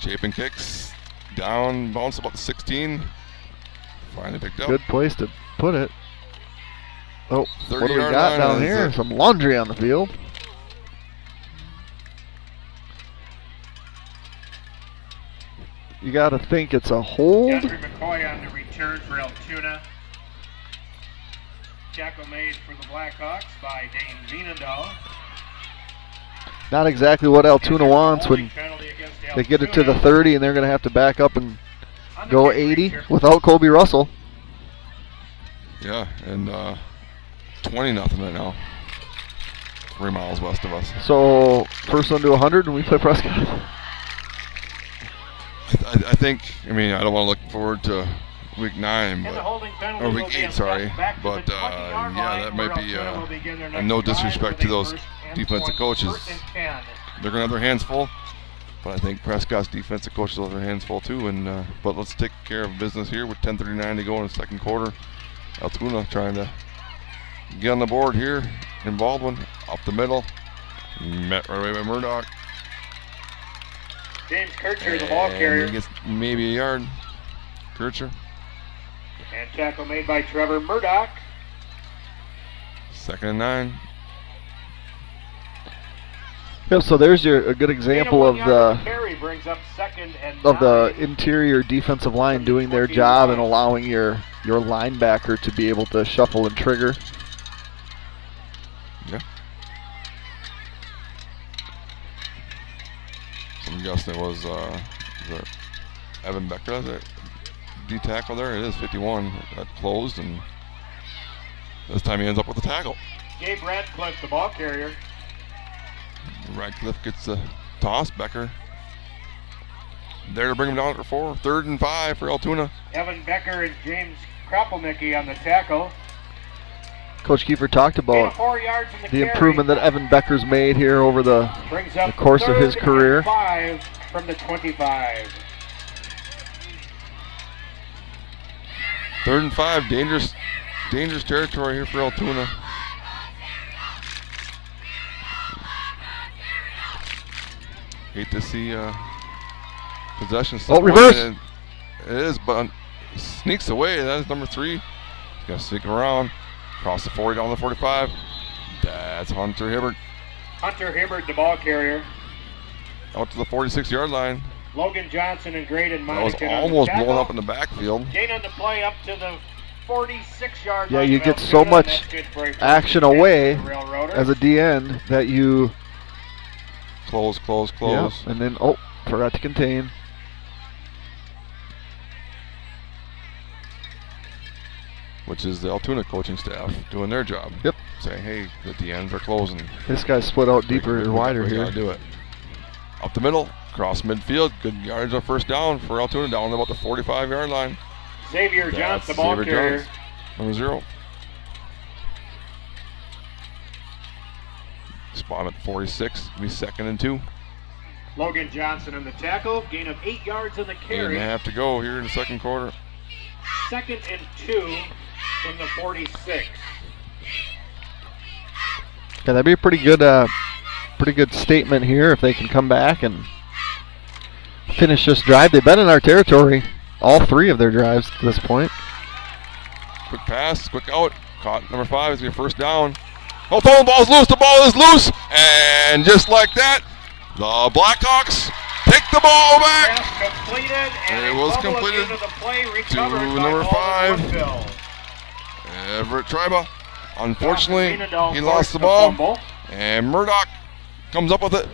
Chapin kicks down, bounce about the 16. Finally picked up. Good place to put it. Oh, what do we 30-yard got line down is here? Some laundry on the field. You got to think it's a hold. Henry McCoy on the return for Altoona. Tackle made for the Blackhawks by Dane Vienendahl. Not exactly what Altoona wants when they get it to the 30 and they're going to have to back up and go 80 without Colby Russell. Yeah, and 20-0 right now. 3 miles west of us. So first one to 100 and we play Prescott. I think, I don't want to look forward to week 9, or week 8, sorry. But yeah, that might be, and no disrespect to those defensive coaches. They're going to have their hands full. But I think Prescott's defensive coaches will have their hands full too. And but let's take care of business here with 10:39 to go in the second quarter. Altoona trying to get on the board here in Baldwin. Up the middle. Met right away by Murdoch. James Kircher, the ball carrier. He gets maybe a yard. Kircher. And tackle made by Trevor Murdoch. 2nd and 9. Yep, so there's a good example of the interior defensive line doing their job and allowing your linebacker to be able to shuffle and trigger. Yeah. So I'm guessing it was Evan Becker, the D tackle there. It is 51. That closed, and this time he ends up with a tackle. Gabe Radcliffe, the ball carrier. Radcliffe gets the toss. Becker there to bring him down for 4. 3rd and 5 for Altoona. Evan Becker and James Kropelnicki on the tackle. Coach Kiefer talked about 4 yards in the improvement that Evan Becker's made here over the course of his career. 5 from the 25. 3rd and 5, dangerous territory here for Altoona. Hate to see possession. Reverse. It is, but sneaks away. That is number 3. He's got to sneak around. Across the 40 down the 45. That's Hunter Hibbert. Hunter Hibbert, the ball carrier. Out to the 46-yard line. Logan Johnson and Graydon That was Monahan almost blown up in the backfield. Gain on the play up to the 46-yard Yeah, line. you get so much action away as a D end that you close. Yeah, and then forgot to contain. Which is the Altoona coaching staff doing their job. Yep. Saying, hey, the DNs are closing. This guy's split out deeper and wider we here. gotta do it. Up the middle, across midfield, good yards on first down for Altoona, down about the 45-yard line. Xavier Johnson, the ball carrier. Number 0. Spot him at 46, be 2nd and 2. Logan Johnson on the tackle, gain of 8 yards on the carry. 8.5 to go here in the second quarter. 2nd and 2 from the 46. Yeah, that'd be a pretty good statement here if they can come back and finish this drive. They've been in our territory all 3 of their drives to this point. Quick pass, quick out. Caught number 5 is your first down. Oh, the ball's loose. The ball is loose. And just like that, the Blackhawks Take the ball back. Pass completed, and It a was bubble completed into the play, to recovered by number Baldwin 5. Woodville. Everett Triba. Unfortunately, Linendahl he forced lost the ball. fumble. And Murdoch comes up with it.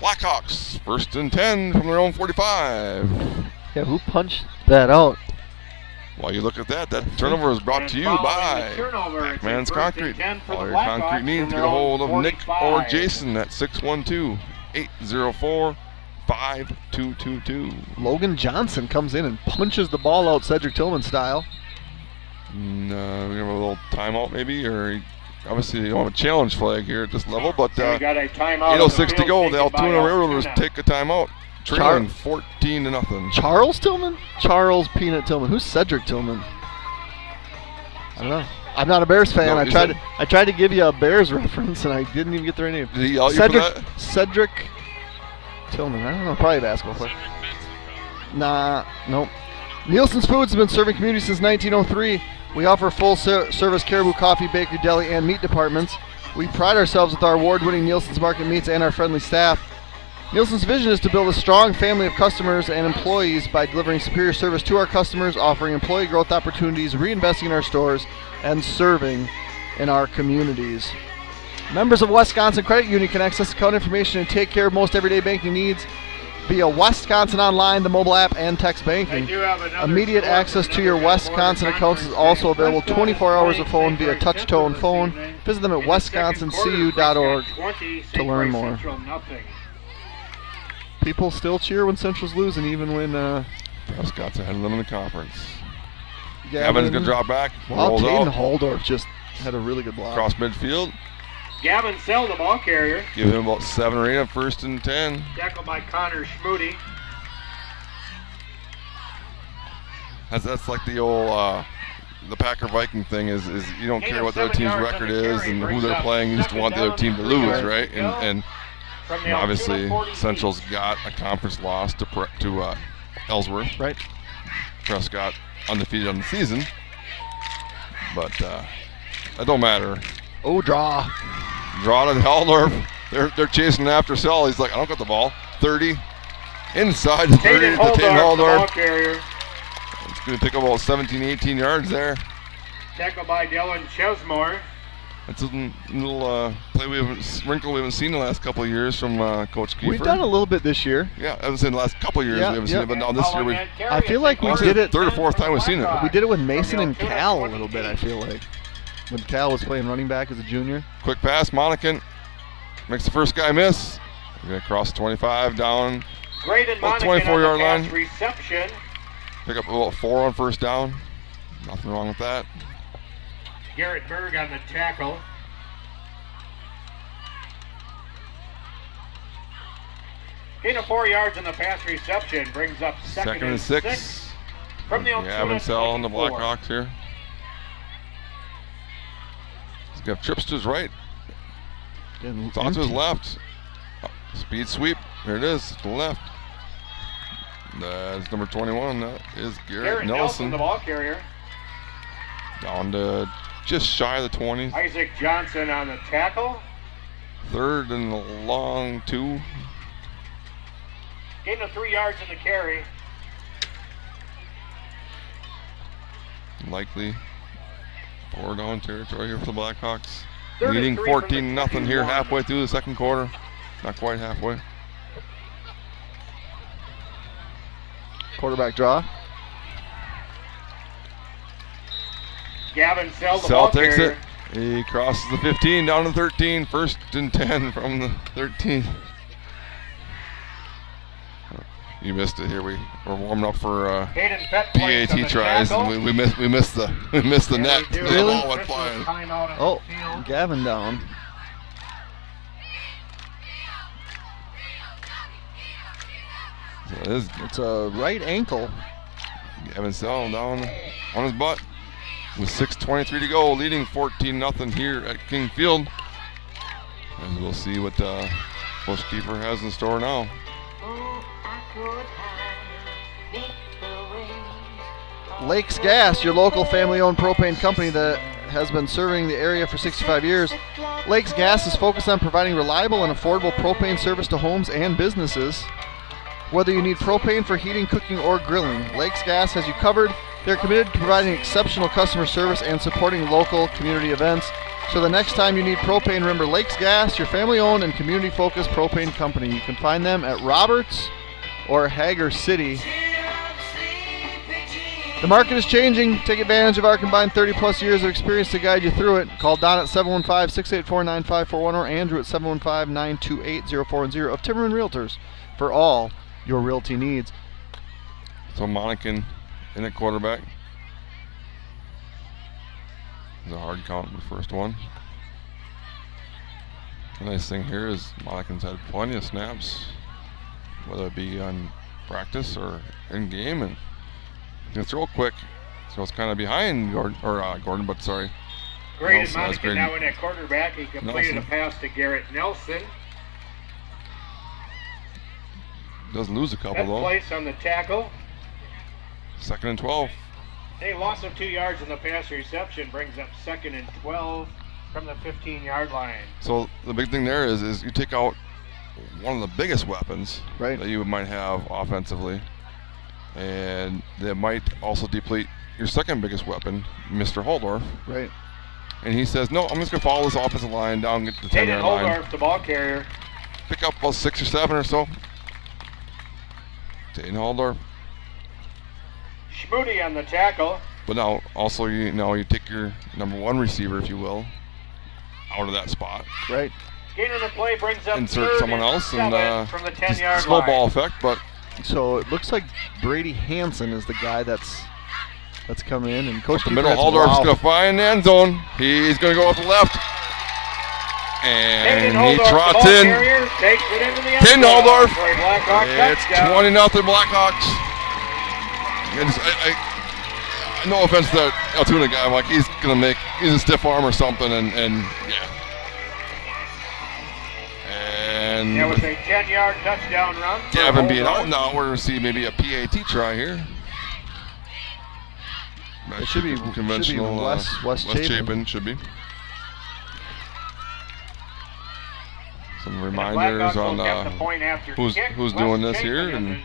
Blackhawks, 1st and 10 from their own 45. Yeah, who punched that out? While you look at that, that turnover is brought to you by Pac-Man's Concrete. All your concrete needs, get a hold of Nick or Jason at 612-804-5222. Logan Johnson comes in and punches the ball out Cedric Tillman style. We have a little timeout maybe, or obviously you don't have a challenge flag here at this level, but So we got a timeout. 8:06 to go. The taken by Altoona Railroaders Altoona. take a timeout, trailing 14-0. Charles Tillman? Charles Peanut Tillman. Who's Cedric Tillman? I don't know. I'm not a Bears fan. No, I tried to give you a Bears reference, and I didn't even get the right name. Did he yell at you for that? Cedric Tillman. I don't know. Probably a basketball player. Nah, nope. Nielsen's Foods has been serving communities since 1903. We offer full-service Caribou Coffee, Bakery, Deli, and Meat departments. We pride ourselves with our award-winning Nielsen's Market Meats and our friendly staff. Nielsen's vision is to build a strong family of customers and employees by delivering superior service to our customers, offering employee growth opportunities, reinvesting in our stores, and serving in our communities. Members of Wisconsin Credit Union can access account information and take care of most everyday banking needs via Wisconsin Online, the mobile app, and text banking. Immediate access to your Wisconsin accounts is also available 24 hours of phone via touch-tone phone. Visit them at wisconsincu.org to learn more. People still cheer when Central's losing, even when Prescott's ahead of them in the conference. Gavin's going to drop back. Wow, rolls Taden out. Holdorf just had a really good block. Across midfield. Gavin Sell, the ball carrier. Give him about 7 or 8 on 1st and 10. Tackled by Connor Schmoody. That's like the old the Packer Viking thing is you don't care what the other team's record is and who they're playing. You just want the other team to lose, right? And obviously Central's got a conference loss to Ellsworth, right? Prescott undefeated on the season, but that don't matter. Oh, draw to Heldorf. They're chasing after Sell. He's like, I don't got the ball. 30 inside the 30 to Tatum Heldorf. It's going to take about 17, 18 yards there. Tackled by Dylan Chesmore. That's a little wrinkle we haven't seen the last couple of years from Coach Kiefer. We've done a little bit this year. Yeah, I was saying the last couple of years we haven't seen it, but now this year I feel like we did it. Third or fourth time we've seen it. We did it with Mason and Cal a little bit, I feel like. When Cal was playing running back as a junior. Quick pass, Monacan makes the first guy miss. We're going to cross 25 down. About 24-yard line. Reception. Pick up about 4 on 1st down. Nothing wrong with that. Garrett Berg on the tackle. Gain of 4 yards in the pass reception brings up second and 6. From the Gavin Sell on the Blackhawks here. He's got trips to his right. It's on to his left. Speed sweep. There it is, to the left. That's number 21. That is Garrett Nelson. The ball carrier. Down to just shy of the 20. Isaac Johnson on the tackle. 3rd and a long 2. Gain of 3 yards in the carry. Likely 4 down territory here for the Blackhawks. Leading 14-0 here halfway through the second quarter. Not quite halfway. Quarterback draw. Gavin Sell, the Sell ball takes carrier. it. He crosses the 15 down to 13. 1st and 10 from the 13. You missed it here. We're warming up for PAT tries, and we missed the net. Really? Oh, Gavin down. So it's a right ankle. Gavin Sell down on his butt with 6:23 to go, leading 14-0 here at King Field. And we'll see what Coach Kiefer has in store now. Lakes Gas, your local family-owned propane company that has been serving the area for 65 years. Lakes Gas is focused on providing reliable and affordable propane service to homes and businesses. Whether you need propane for heating, cooking, or grilling, Lakes Gas has you covered. They're committed to providing exceptional customer service and supporting local community events. So the next time you need propane, remember Lakes Gas, your family-owned and community-focused propane company. You can find them at Roberts or Hager City. The market is changing. Take advantage of our combined 30-plus years of experience to guide you through it. Call Don at 715-684-9541 or Andrew at 715-928-0410 of Timmerman Realtors for all your realty needs. So Monacan in at quarterback. It's a hard count in the first one. The nice thing here is Monacan's had plenty of snaps, whether it be on practice or in game, and can throw quick. So it's kind of behind Gordon, but sorry. Graydon Monacan now in at quarterback. He completed a pass to Garrett Nelson. Does lose a couple though. Place on the tackle. 2nd and 12. Hey, loss of 2 yards in the pass reception brings up 2nd and 12 from the 15-yard line. So the big thing there is you take out one of the biggest weapons that you might have offensively, and that might also deplete your second biggest weapon, Mr. Holdorf. Right. And he says, no, I'm just going to follow this offensive line down, get to the 10-yard line. Holdorf, the ball carrier. Pick up about 6 or 7 or so. Dayton Holdorf. Schmoody on the tackle. But now, also, you take your number 1 receiver, if you will, out of that spot. Right. Gain on the play brings up insert someone else and from the 10-yard snowball effect. But so it looks like Brady Hansen is the guy that's come in, and Coach the middle. Holdorf's going to find the end zone. He's going to go off the left, and he trots in. Dayton Holdorf. It's 20-0 Blackhawks. No offense to that Altoona guy, I'm like, he's a stiff arm or something, and yeah. And with a 10-yard touchdown run. Gavin being out now, we're going to see maybe a PAT try here. It should be conventional. West Chapin should be. Some reminders on who's doing this here, and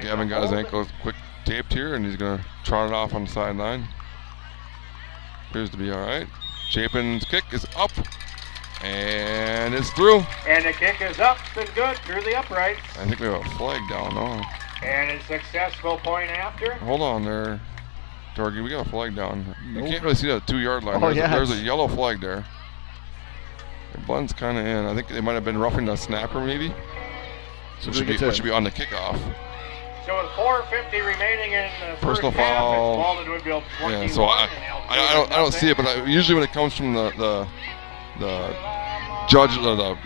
Gavin got his ankle quick taped here, and he's going to trot it off on the sideline. Appears to be all right. Chapin's kick is up, and it's through. And the kick is up and good through the uprights. I think we have a flag down now. And a successful point after. Hold on there, Dorgy. We got a flag down. Nope. You can't really see that 2-yard line. There's a yellow flag there. It blends kind of in. I think they might have been roughing the snapper, maybe. So which should be on the kickoff. So with 4:50 remaining in the personal first half, foul. Walden Woodville 21. Yeah, so I don't see it, but usually when it comes from the judge, the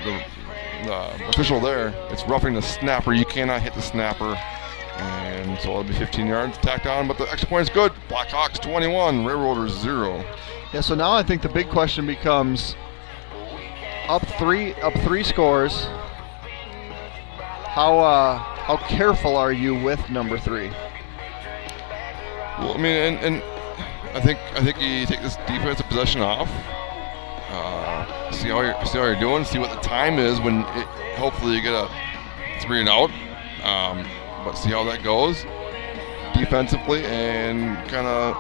official there, it's roughing the snapper. You cannot hit the snapper, and so it'll be 15 yards tacked on. But the extra point is good. Blackhawks 21, Railroaders 0. Yeah. So now I think the big question becomes: up three scores. How careful are you with number 3? Well, I mean, and I think you take this defensive possession off. See how you're doing. See what the time is when hopefully you get a 3 and out. But see how that goes defensively, and kind of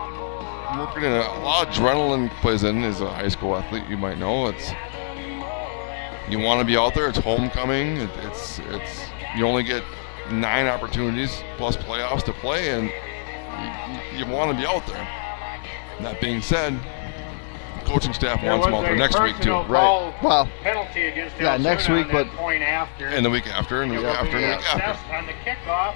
working in a lot of adrenaline plays in. As a high school athlete, you might know you want to be out there. It's homecoming. It's you only get 9 opportunities plus playoffs to play, and you want to be out there. That being said, the coaching staff wants them out there next week too. Right. Well, penalty against next week, but point after. And the week after, and the week after, and the week after. On the kickoff,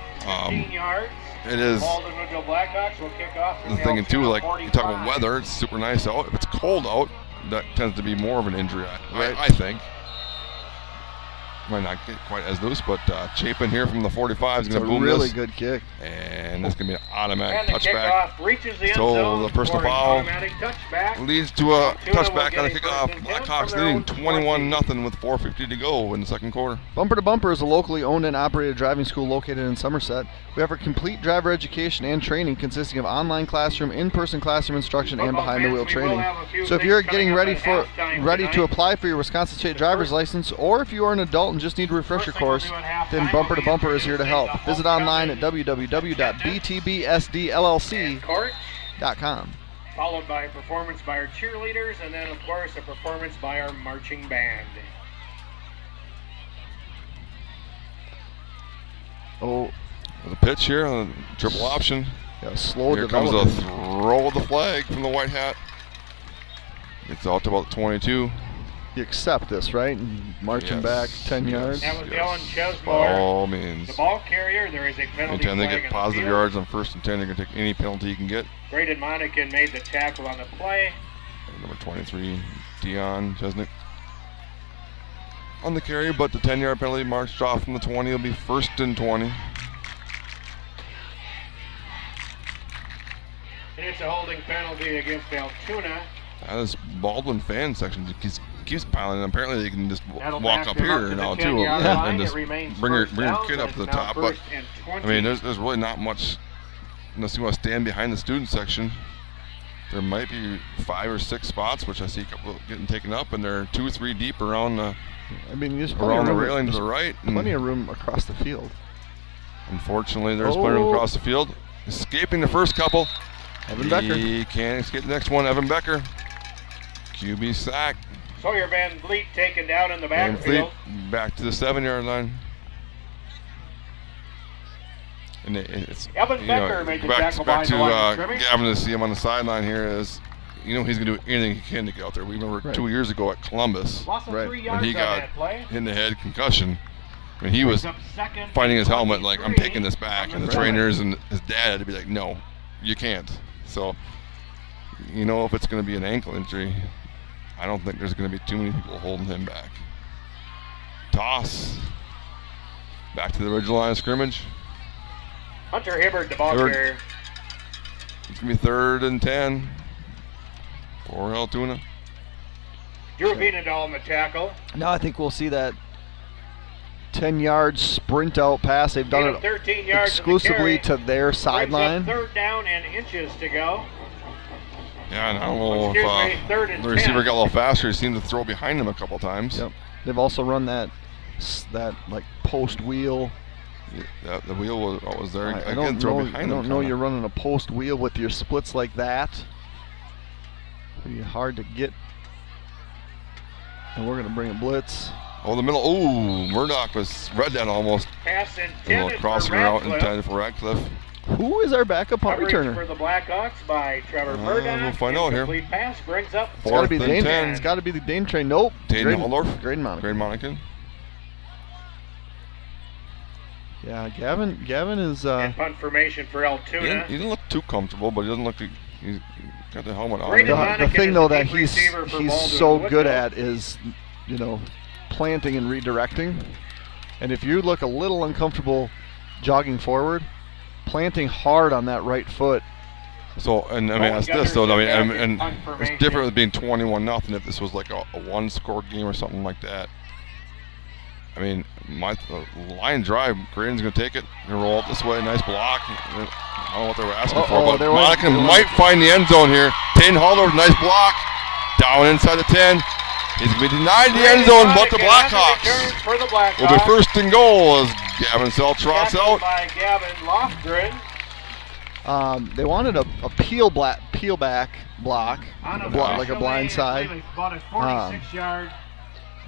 15 yards. It is. Walden Woodville Blackhawks will kick off. The thing too, like you talk about weather, it's super nice out. If it's cold out, that tends to be more of an injury. I think. Might not get quite as loose, but Chapin here from the 45 is going to boom really this. Good kick. And it's going to be an automatic and the touchback. Reaches the end So zone the personal foul leads to a touchback on the kickoff. Blackhawks leading 21-0 with 4:50 to go in the second quarter. Bumper to Bumper is a locally owned and operated driving school located in Somerset. We offer complete driver education and training consisting of online classroom, in-person classroom instruction, and behind-the-wheel training. So if you're getting ready to apply for your Wisconsin State driver's license, or if you are an adult and just need a refresher First thing we'll course, do at halftime then will Bumper to be Bumper is here to help. introducing the Visit online at homecoming www.btbsdllc.com. court, followed by a performance by our cheerleaders, and then, of course, a performance by our marching band. Oh, The pitch here on the triple option. yeah, slow Here comes a development. throw of the flag from the white hat. Gets out to about 22. You accept this, right? And marching Yes, back 10 yes. yards. That was Yes. Dylan By Chesmore, all means. the ball carrier. There is a penalty Anytime they flag get on the positive field. yards on 1st and 10, they're going to take any penalty you can get. Braden Monacan made the tackle on the play. Number 23, Dion Chesnick on the carry, but the 10-yard penalty marched off from the 20. It'll be 1st and 20. And it's a holding penalty against Altoona. This Baldwin fan section keeps piling in. Apparently they can just That'll walk back up them up here to the now 10 too, yard and line. just It remains bring your first down, kid up and to the it's now top. But 1st and 20. I mean, there's really not much unless you want to stand behind the student section. There might be 5 or 6 spots, which I see a couple getting taken up, and they're 2 or 3 deep around the I mean, there's around the room, railing to the right. and plenty of room across the field. Unfortunately, there's plenty of room across the field. Escaping the first couple. Evan Becker. He can't escape the next one. Evan Becker. QB sack. Sawyer Van Vliet taken down in the Van Vliet backfield. back to the 7-yard line. And it's Evan Becker made the tackle back by to the line of scrimmage. Gavin to see him on the sideline here is, he's going to do anything he can to get out there. We remember 2 years ago at Columbus Loss of 3 when yards he on got that play. hit in the head, concussion. I mean, he was Brings up 2nd finding his and helmet like, I'm 23 taking this back, on and the the trainers and his dad had to be like, no, you can't. So, if it's going to be an ankle injury, I don't think there's going to be too many people holding him back. Toss. Back to the original line of scrimmage. Hunter Hibbard, the ball Hibbard. carrier. It's going to be 3rd and 10 for Altoona. Drew Vienadal in the tackle. Now I think we'll see that 10-yard sprint out pass. They've done Gain of it 13 yards exclusively of the to their Brings up sideline. 3rd down and inches to go. Yeah, and I don't know Excuse me, if 3rd and the receiver 10. got a little faster. He seemed to throw behind him a couple times. Yep. They've also run that like post wheel. Yeah, the wheel was there. I Again, don't throw know. behind I don't him. know kinda. you're running a post wheel with your splits like that. It'd be hard to get. And we're gonna bring a blitz. Oh, the middle. Ooh, Murdoch was read that almost. Pass A intended little for crossing route Radcliffe. intended for Radcliffe. Who is our backup punt Coverage returner? for the Blackhawks by Trevor Murdoch. We'll find out here. Incomplete pass brings up It's got to be 4th the and Dane. 10. It's got to be the Dane train. Nope. Dayton Waldorf. Graydon Monaco. Grade Monacan. Yeah, Gavin is. and punt formation for Altoona. He didn't look too comfortable, but he doesn't look. He's got the helmet on. Braden The Monacan thing is though the that deep he's receiver for Baldwin so good Woodville. at is, planting and redirecting. And if you look a little uncomfortable jogging forward, planting hard on that right foot. So, and I mean, Colin that's this though. Gunderson I mean, back in and punt it's formation. different with being 21-0 if this was like a 1-score game or something like that. I mean, my line drive, Graydon's going to take it. Going to roll up this way. Nice block. I don't know what they were asking for, but Monica might find the end zone here. Tane Holler, nice block. Down inside the 10. He's going to be denied the end zone, but the Blackhawks For the Blackhawks. will be 1st and goal as Gavin Sell trots Tackled out. by Gavin Lofgren. They wanted a peel back block, On a like a blind side. About a 46-yard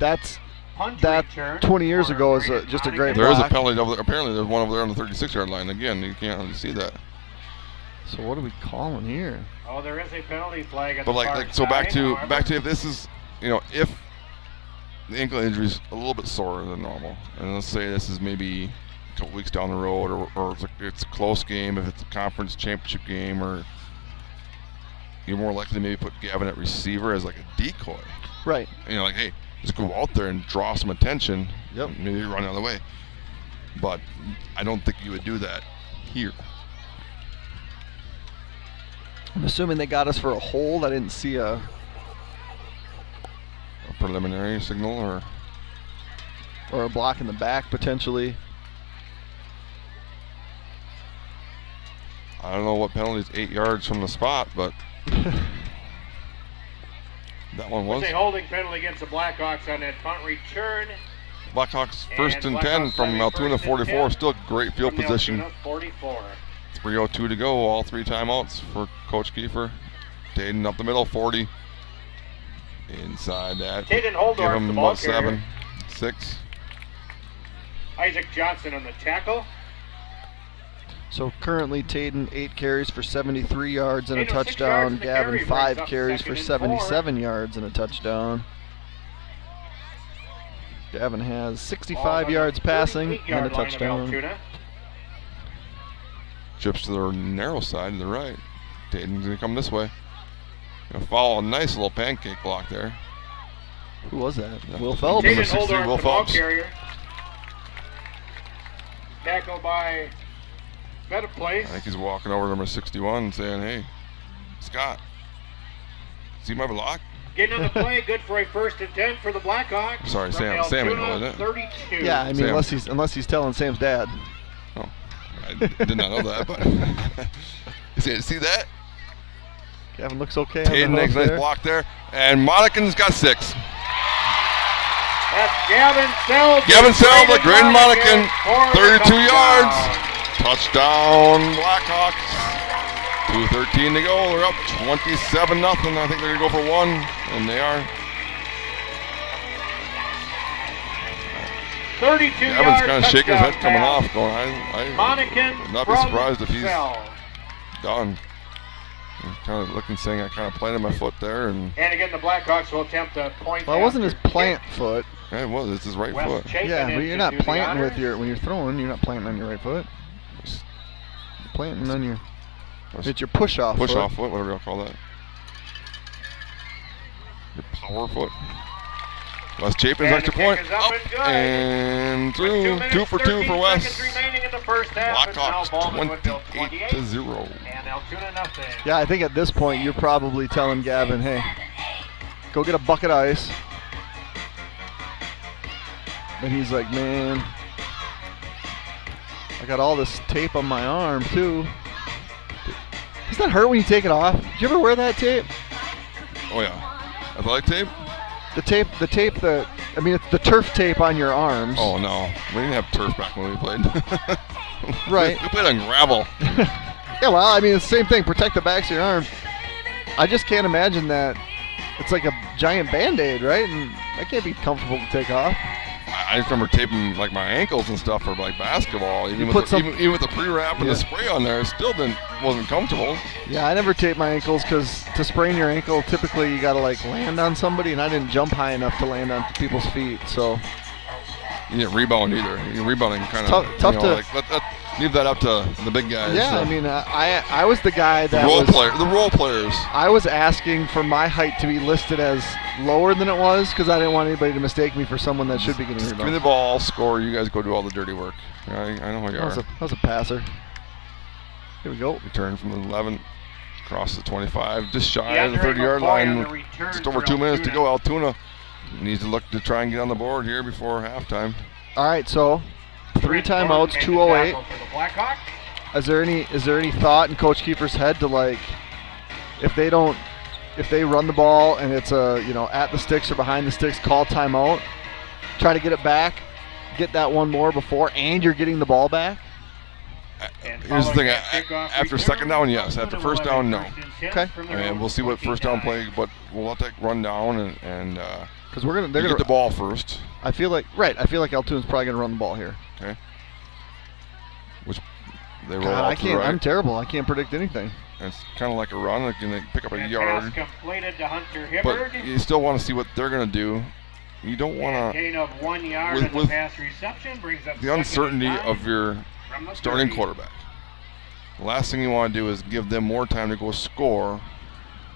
That's punt that return 20 years for ago is Braden just a Monacan. great There is a block. penalty over there. Apparently, there's one over there on the 36-yard line. Again, you can't really see that. So what are we calling here? Oh, there is a penalty flag at But the far so back side, to however. if this is, if the ankle injury is a little bit sore than normal, and let's say this is maybe a couple weeks down the road, or it's a close game, if it's a conference championship game, or you're more likely to maybe put Gavin at receiver as like a decoy. Right. Like, hey, just go out there and draw some attention. Yep. Maybe run the other way. But I don't think you would do that here. I'm assuming they got us for a hold. I didn't see a Preliminary signal or a block in the back potentially. I don't know what penalty is 8 yards from the spot, but that one was. It's a holding penalty against the Blackhawks on that punt return. Blackhawks first and 10 from Altoona 44. Still great field position. 3:02 to go. All 3 timeouts for Coach Kiefer. Taden up the middle, 40. Inside that. Taden Give Holdorf, him the ball about 7, 6. Isaac Johnson on the tackle. So currently Taden 8 carries for 73 yards and a 6 yards touchdown. in the Gavin carry, 5 brings up carries for 2nd and 4. 77 yards and a touchdown. Gavin has 65 yards passing and a touchdown. Chips to the narrow side to the right. Taden's going to come this way. Going to follow a nice little pancake block there. Who was that? Will Phelps. Number 63, Will Phelps. Tackled by Better Place. I think he's walking over to number 61 saying, hey, Scott, see my block? Getting on the play, good for a 1st and 10 for the Blackhawks. Sorry, Sammy, isn't it? 32. Yeah, I mean, unless he's telling Sam's dad. Oh, I did not know that, but see that? Gavin looks okay. Taden makes a nice block there, and Monikin's got 6. That's Gavin Sells. Gavin Sells, the Graydon Monikin, 32 yards. Touchdown, Blackhawks. 2:13 to go. They're up 27-0. I think they're going to go for 1, and they are. 32 Gavin's yards. kind of shaking his head coming off, going, I would not be surprised if he's done. Kind of looking, saying I kind of planted my foot there. And again, the Blackhawks will attempt a point. Well, it wasn't his plant foot. Yeah, it was. It's his right foot. Yeah, but you're not planting with when you're throwing, you're not planting on your right foot. You're planting on your. It's your push-off foot. Push-off foot, whatever you'll call that. Your power foot. Wes Chapin's extra point. Up and through. 2 for 2 for Wes. Blackhawks 28-0. Yeah, I think at this point you're probably telling Gavin, hey, go get a bucket of ice. And he's like, man, I got all this tape on my arm too. Does that hurt when you take it off? Did you ever wear that tape? Oh yeah. Athletic tape? The tape, I mean, it's the turf tape on your arms. Oh no, we didn't have turf back when we played. Right. We played on gravel. Yeah, well, I mean, it's the same thing. Protect the backs of your arms. I just can't imagine that. It's like a giant Band-Aid, right? And that can't be comfortable to take off. I just remember taping like my ankles and stuff for like basketball. Even with the pre-wrap and the spray on there, it still wasn't comfortable. Yeah, I never taped my ankles because to sprain your ankle, typically you got to like land on somebody, and I didn't jump high enough to land on people's feet. So you didn't rebound either. You're rebounding kind of tough to leave that up to the big guys. Yeah, so. I mean, I was the guy that the role players. I was asking for my height to be listed as lower than it was because I didn't want anybody to mistake me for someone that should be getting rebounded. Give me the ball, score. You guys go do all the dirty work. I know who you are. That was a passer. Here we go. Return from the 11, across the 25, just shy of the 30-yard line. Just over 2 minutes to go. Altoona needs to look to try and get on the board here before halftime. All right, so 3 timeouts, 2:08. Is there any thought in Coach Kiefer's head to like, if they run the ball and it's at the sticks or behind the sticks, call timeout, try to get it back, get that one more before, and you're getting the ball back? Here's the thing. After second down, yes. After first down, no. Okay. And we'll see what first down play, but we'll let that run down and because they're gonna get the ball first. I feel like Altoona's probably gonna run the ball here. Okay. Which they roll God, out to the right. I'm terrible. I can't predict anything. It's kind of like a run. They can pick up a yard. Completed to Hunter Hibbard. But you still want to see what they're going to do. You don't want to. Gain of 1 yard in the pass reception brings up the uncertainty of your starting quarterback. The last thing you want to do is give them more time to go score.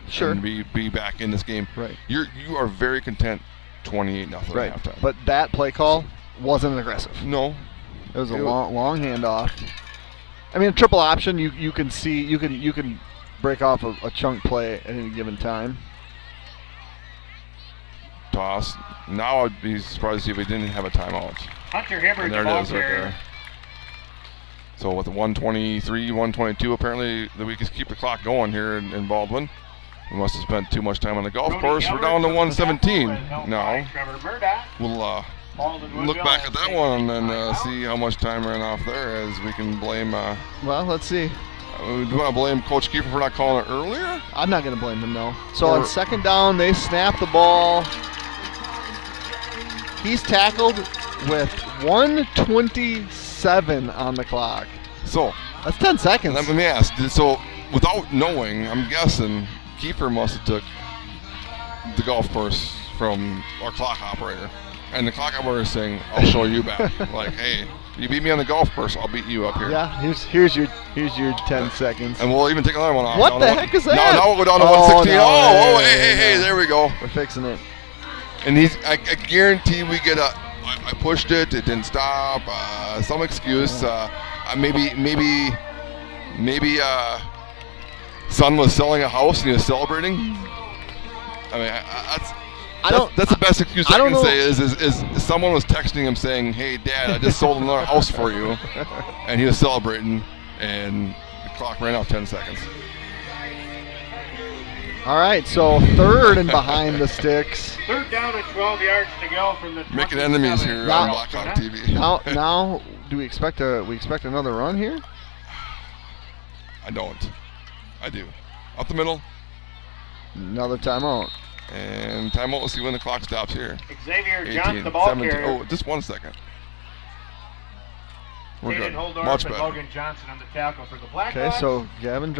Sure. And be back in this game. Right. You are very content 28-0 right. at halftime. But that play call wasn't aggressive. No. It was a long handoff. I mean, a triple option, you can see you can break off a chunk play at any given time. Toss. Now I'd be surprised to see if he didn't have a timeout. Hunter Hibbard, and there it is right there. So with the 123, 122, apparently we can keep the clock going here in Baldwin. We must have spent too much time on the golf course. We're down to 117 now. We'll look back at that one and then see how much time ran off there, as we can blame. Well, let's see. Do you want to blame Coach Kiefer for not calling it earlier? I'm not going to blame him, no. So on second down, they snap the ball. He's tackled with 1:27 on the clock. So that's 10 seconds. Let me ask. So without knowing, I'm guessing Kiefer must have took the golf course from our clock operator, and the clock operator is saying, "I'll show you back." Like, hey, you beat me on the golf course, I'll beat you up here. Yeah, here's your 10 seconds. And we'll even take another one off. What the heck is that? Now we'll go down to 116. Hey, there we go. We're fixing it. And I guarantee we get I pushed it, it didn't stop, some excuse. Maybe son was selling a house and he was celebrating. I mean, that's the best excuse I can say is someone was texting him saying, "Hey, Dad, I just sold another house for you," and he was celebrating, and the clock ran out 10 seconds. All right, so third and behind the sticks. Third down and 12 yards to go from the 27. Making enemies here on Blackhawk TV. Now, do we expect another run here? I don't. I do. Up the middle. Another timeout. And timeout. We'll see when the clock stops here. Xavier Johnson, the ball 17. carrier. Oh, just 1 second. We're good. Much better. Logan Johnson on the tackle for the Blackhawks. Okay, so Graydon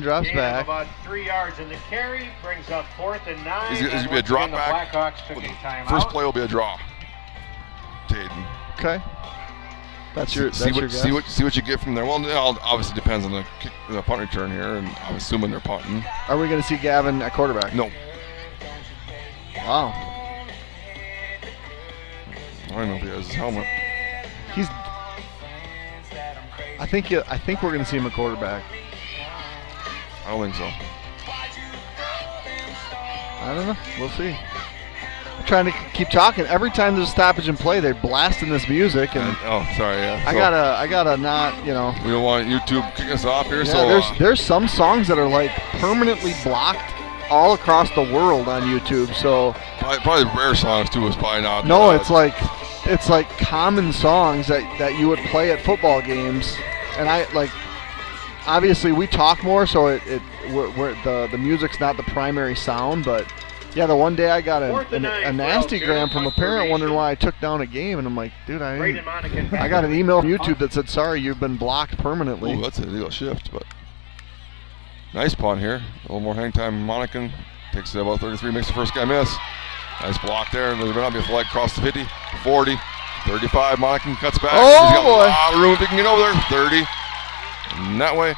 drops back. About 3 yards in the carry, brings up 4th and 9. Is it going to be a drop back? First play will be a draw. Taden. Okay. That's your guess. See what you get from there. Well, it obviously depends on the punt return here, and I'm assuming they're punting. Are we going to see Gavin at quarterback? No. Wow. I don't know if he has his helmet. I think we're going to see him at quarterback. I don't think so. I don't know. We'll see. I'm trying to keep talking. Every time there's a stoppage in play, they're blasting this music, and sorry, yeah. I gotta not, We don't want YouTube kicking us off here. Yeah, so there's some songs that are like permanently blocked all across the world on YouTube. So probably rare songs too is probably not. No, it's like common songs that you would play at football games, and obviously we talk more, so the music's not the primary sound, but yeah, the one day I got a nasty gram from a parent wondering why I took down a game, and I'm like, dude, I got an email from YouTube that said, sorry, you've been blocked permanently. Ooh, that's a illegal shift, but nice punt here. A little more hang time. Monacan takes it about 33, makes the first guy miss. Nice block there. There's going to be a flag across the 50, 40, 35. Monacan cuts back. Oh, He's got boy. a lot of room if he can get over there. 30. And that way,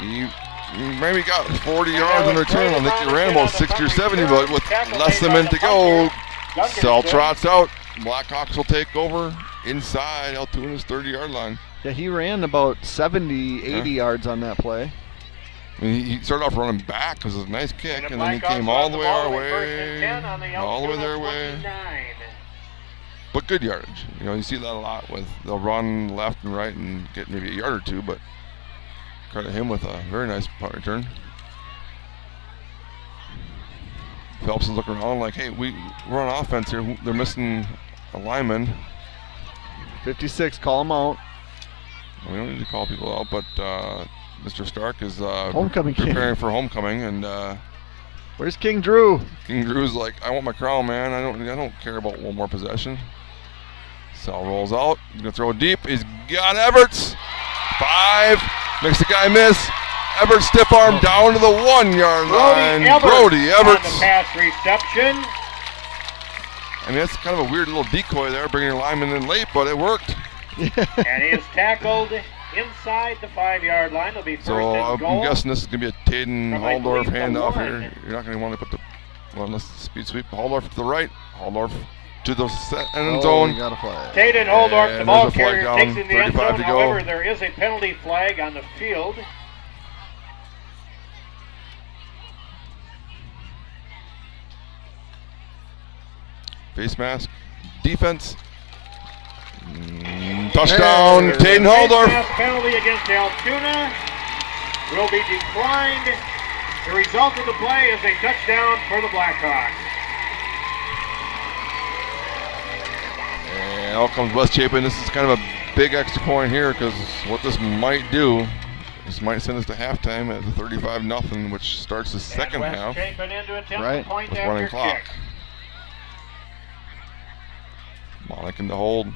he maybe got 40 yards in return. I think he ran about 60 or 70, but with less than a minute to go, Sell trots out. Blackhawks will take over inside Altoona's 30-yard line. Yeah, he ran about 70, 80 yards on that play. I mean, he started off running back because it was a nice kick, and then he came all the way our way, all the way their way. But good yardage. You see that a lot with they'll run left and right and get maybe a yard or two, but credit him with a very nice punt return. Phelps is looking around like, hey, we're on offense here. They're missing a lineman. 56, call him out. We don't need to call people out, but Mr. Stark is homecoming preparing for homecoming, and where's King Drew? King Drew's like, I want my crown, man. I don't care about one more possession. Sal rolls out. He's gonna throw it deep. He's got Everts. 5 makes the guy miss. Everts stiff arm down to the 1-yard line. Brody Everts. On the pass reception. I mean, that's kind of a weird little decoy there, bringing your lineman in late, but it worked. And he is tackled inside the 5-yard line. It'll be first and goal. I'm guessing this is going to be a Taden Halldorf handoff here. You're not going to want to put unless speed sweep. Halldorf to the right. Halldorf to the end zone. Got a flag. Taden Halldorf, the ball carrier, down, takes in the end zone. To However, go. there is a penalty flag on the field. Face mask. Defense. Touchdown, Taden Halldorf. Face mask penalty against Altoona will be declined. The result of the play is a touchdown for the Blackhawks. And out comes West Chapin. This is kind of a big extra point here because what this might do, this might send us to halftime at 35-0, which starts the second half. Right. With running clock. Monick in the hold.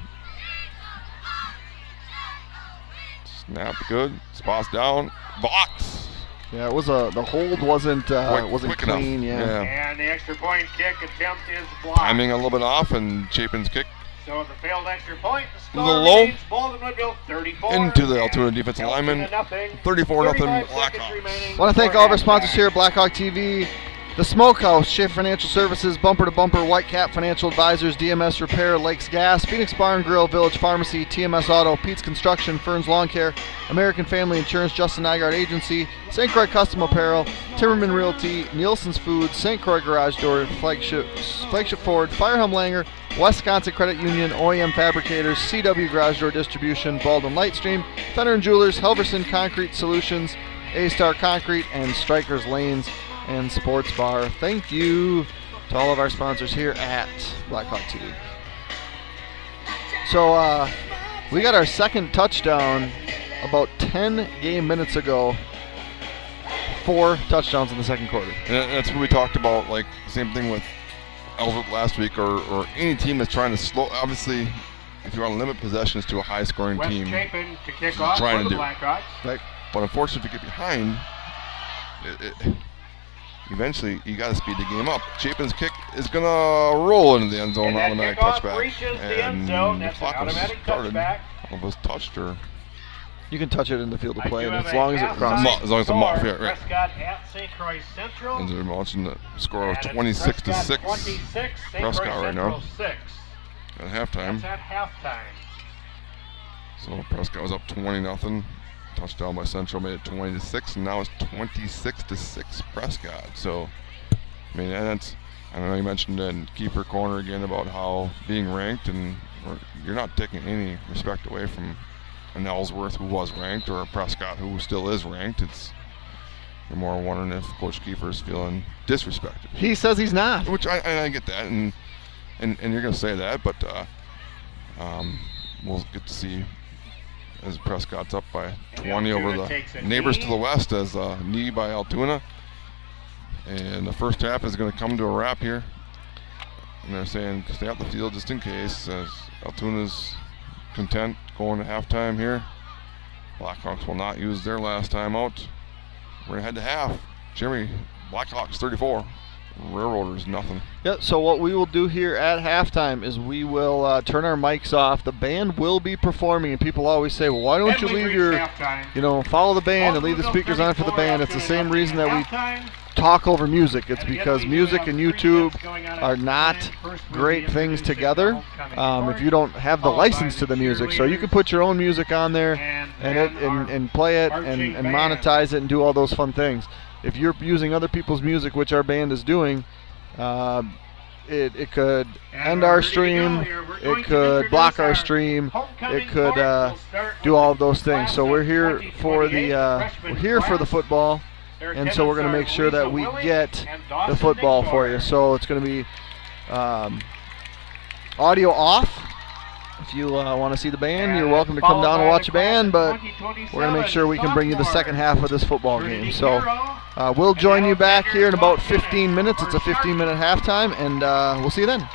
Snap good. Spots down. Box. Yeah, it was the hold wasn't quick clean. enough. Yeah. And the extra point kick attempt is blocked. Timing a little bit off, and Chapin's kick So the failed extra point, the a score little low. remains Baldwin Woodville 34. Into the Altoona defensive lineman. 34-0 Blackhawks. I want to thank all of our sponsors here at Blackhawk TV. The Smokehouse, Schiff Financial Services, Bumper to Bumper, Whitecap Financial Advisors, DMS Repair, Lakes Gas, Phoenix Bar and Grill, Village Pharmacy, TMS Auto, Pete's Construction, Fern's Lawn Care, American Family Insurance, Justin Nygaard Agency, St. Croix Custom Apparel, Timmerman Realty, Nielsen's Foods, St. Croix Garage Door, Flagship Ford, Firehelm Langer, Wisconsin Credit Union, OEM Fabricators, CW Garage Door Distribution, Baldwin Lightstream, Fenner & Jewelers, Helverson Concrete Solutions, A-Star Concrete, and Strikers Lanes and Sports Bar. Thank you to all of our sponsors here at Blackhawk TV. So we got our second touchdown about 10 game minutes ago. 4 touchdowns in the second quarter. And that's what we talked about, like same thing with Ellsworth last week, or any team that's trying to slow. Obviously, if you want to limit possessions to a high-scoring West team, Chapin to kick off trying for to the do. Blackhawks. Right. But unfortunately, if you get behind, eventually you got to speed the game up. Chapin's kick is going to roll into the end zone, And that automatic kickoff touchback. reaches the end And zone. the That's an clock was automatic started. touchback. All of us touched her. You can touch it in the field of I play, do and have as a long as it half crosses. side As long as the muff, score. yeah, right. Prescott at St. Croix Central. And they're launching the score of And it's 26 to Prescott 6. 26, St. Prescott Croix right now. Central 6. At halftime. That's at halftime. So Prescott was up 20-0. Touchdown by Central made it 20-6, and now it's 26-6 Prescott. So, I mean, and that's, I know you mentioned in keeper corner again about how being ranked, and you're not taking any respect away from an Ellsworth who was ranked or a Prescott who still is ranked. It's, you're more wondering if Coach Kiefer's feeling disrespected. He says he's not. Which I get that, and you're going to say that, but we'll get to see as Prescott's up by 20 over the neighbors to the west as a knee by Altoona. And the first half is going to come to a wrap here. And they're saying stay off the field just in case, as Altoona's content going to halftime here. Blackhawks will not use their last time out. We're going to head to half. Jeremy, Blackhawks 34. Railroaders nothing. Yeah, so what we will do here at halftime is we will turn our mics off. The band will be performing, and people always say, well, why don't you leave your, follow the band and leave the speakers on for the band. It's the same reason that we talk over music. It's because music and YouTube are not great things together if you don't have the license to the music. So you can put your own music on there and play it and monetize it and do all those fun things. If you're using other people's music, which our band is doing, it could end our stream, it could block our stream, it could do all of those things. So we're here for the football, and so we're going to make sure that we get the football for you. So it's going to be audio off. If you want to see the band, you're welcome to come down and watch the band, but we're going to make sure we can bring you the second half of this football game. So we'll join you back here in about 15 minutes. It's a 15-minute halftime, and we'll see you then.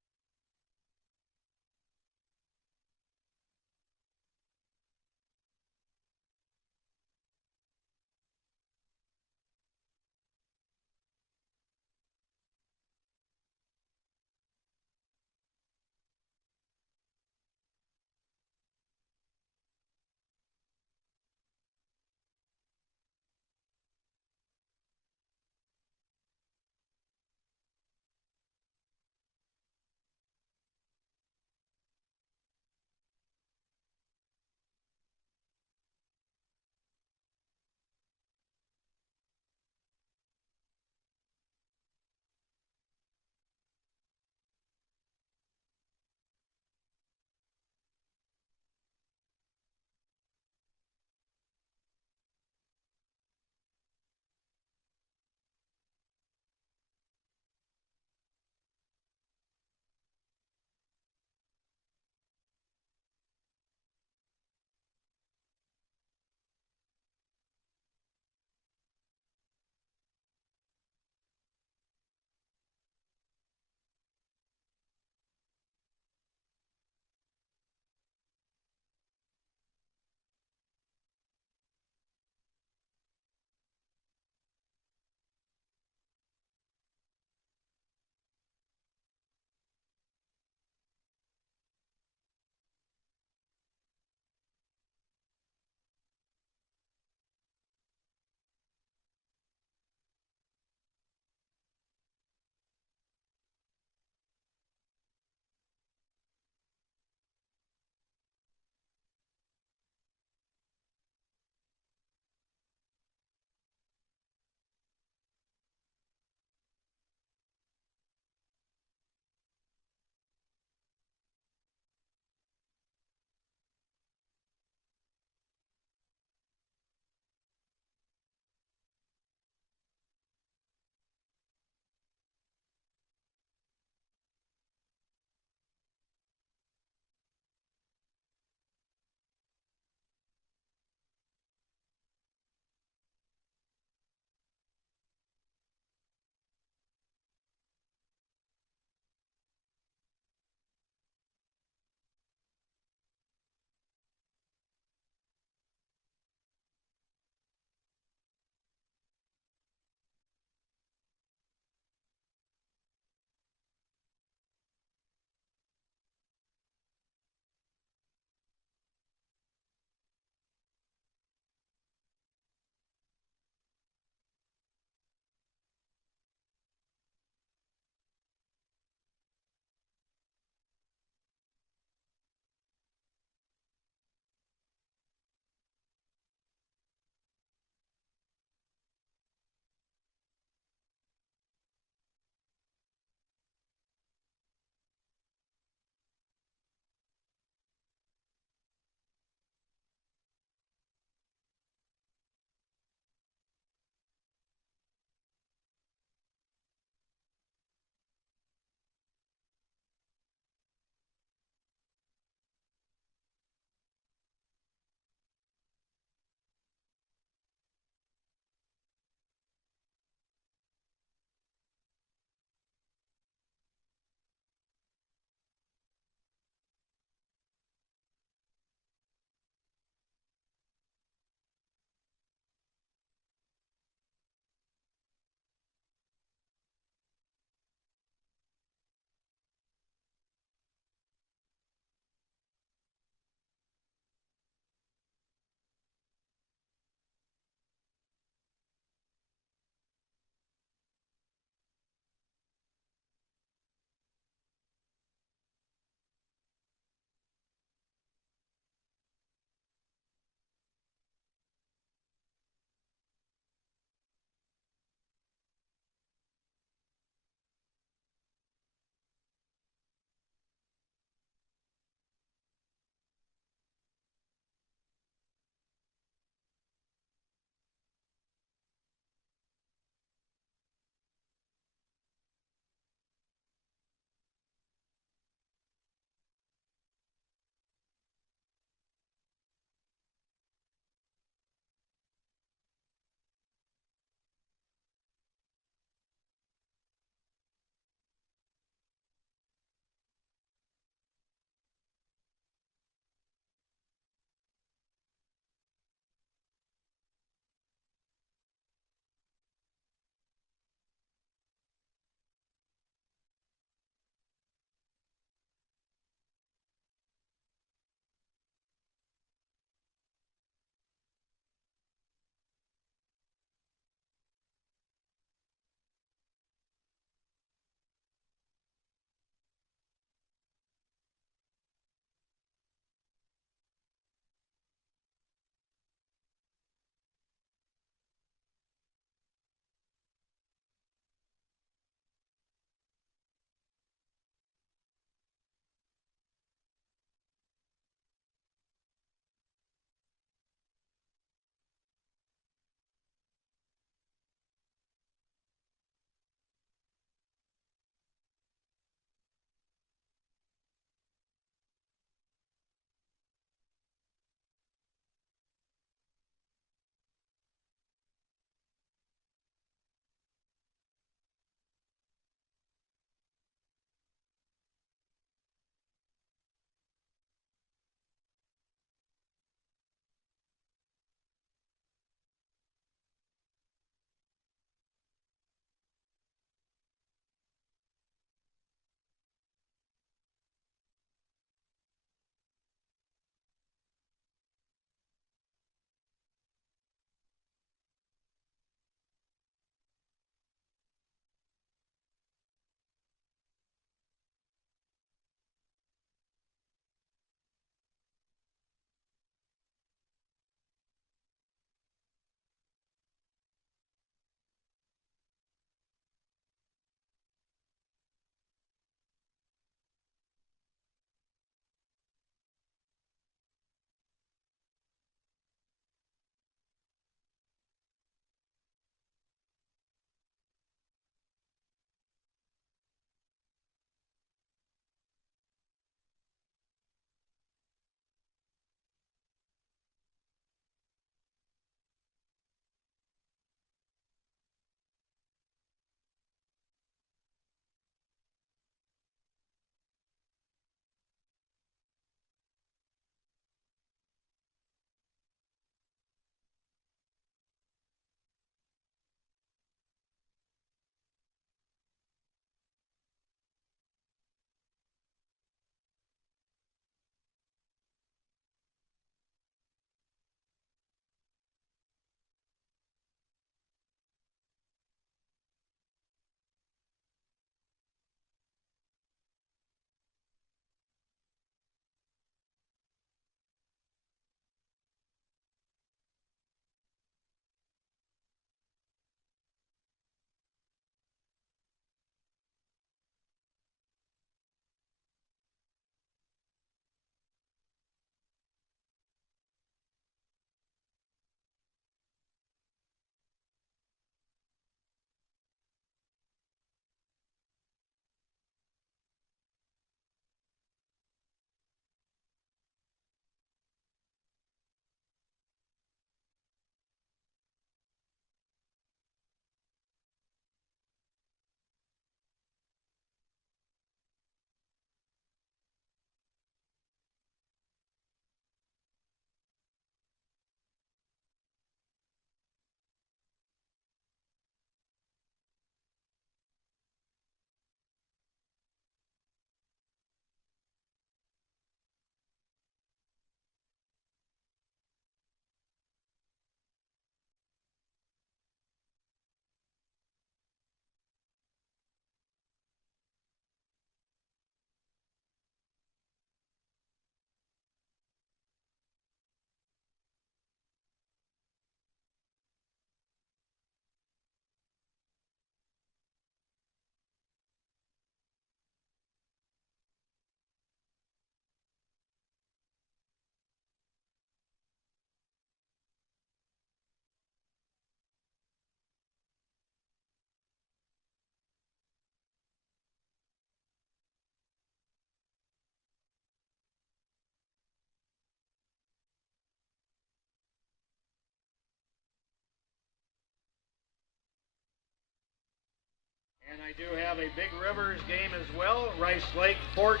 And I do have a Big Rivers game as well. Rice Lake 14,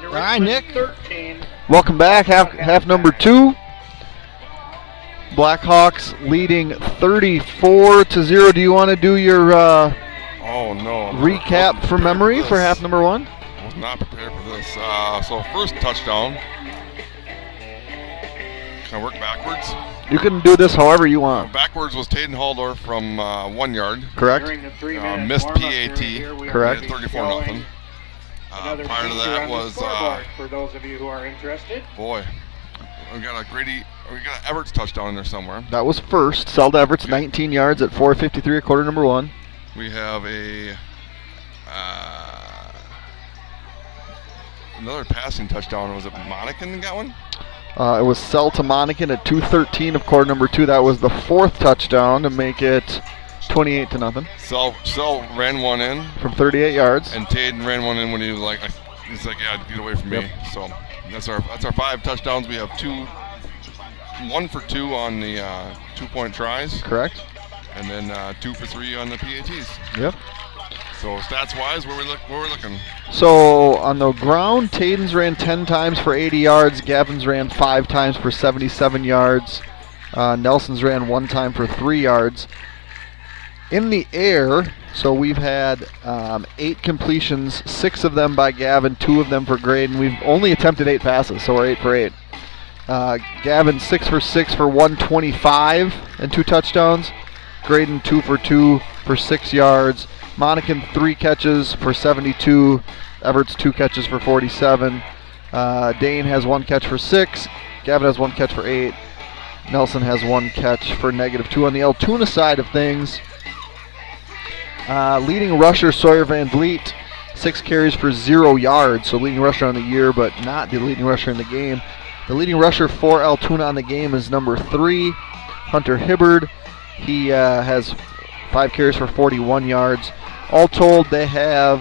New All right, Richmond Nick. 13. Welcome back. Half number 2. Blackhawks leading 34-0. Do you want to do your Oh no! recap from memory for half number 1? I was not prepared for this. So first touchdown. Can I work backwards? You can do this however you want. Backwards was Taden Haldor from 1 yard. Correct. During the 3-minute Missed warm-up PAT. period here, we are Correct. Made it showing 34-0. another Prior to feature that on the was scoreboard for those of you who are interested. boy, we got an Everett's touchdown in there somewhere. That was first. Selda Everett's 19 yards at 4:53 at quarter number 1. We have another passing touchdown. Was it Monacan that got one? It was Sell to Monacan at 2:13 of quarter number 2. That was the 4th touchdown to make it 28-0 Sell ran one in, from 38 yards. and Taden ran one in when he was like, yeah, get away from me. Yep. So that's our 5 touchdowns. We have 1 for 2 on the 2-point tries, Correct. and then 2 for 3 on the PATs. Yep. So stats-wise, where we're looking. So on the ground, Taden's ran 10 times for 80 yards. Gavin's ran 5 times for 77 yards. Nelson's ran 1 time for 3 yards. In the air, so we've had 8 completions, 6 of them by Gavin, 2 of them for Graydon. We've only attempted 8 passes, so we're 8 for 8. Gavin 6 for 6 for 125 and 2 touchdowns. Graydon 2 for 2 for 6 yards. Monacan 3 catches for 72. Everett's 2 catches for 47. Dane has 1 catch for 6. Gavin has 1 catch for 8. Nelson has 1 catch for -2. On the Altoona side of things, leading rusher Sawyer Van Vliet, 6 carries for 0 yards. So leading rusher on the year, but not the leading rusher in the game. The leading rusher for Altoona on the game is number 3, Hunter Hibbard. He has 5 carries for 41 yards. All told, they have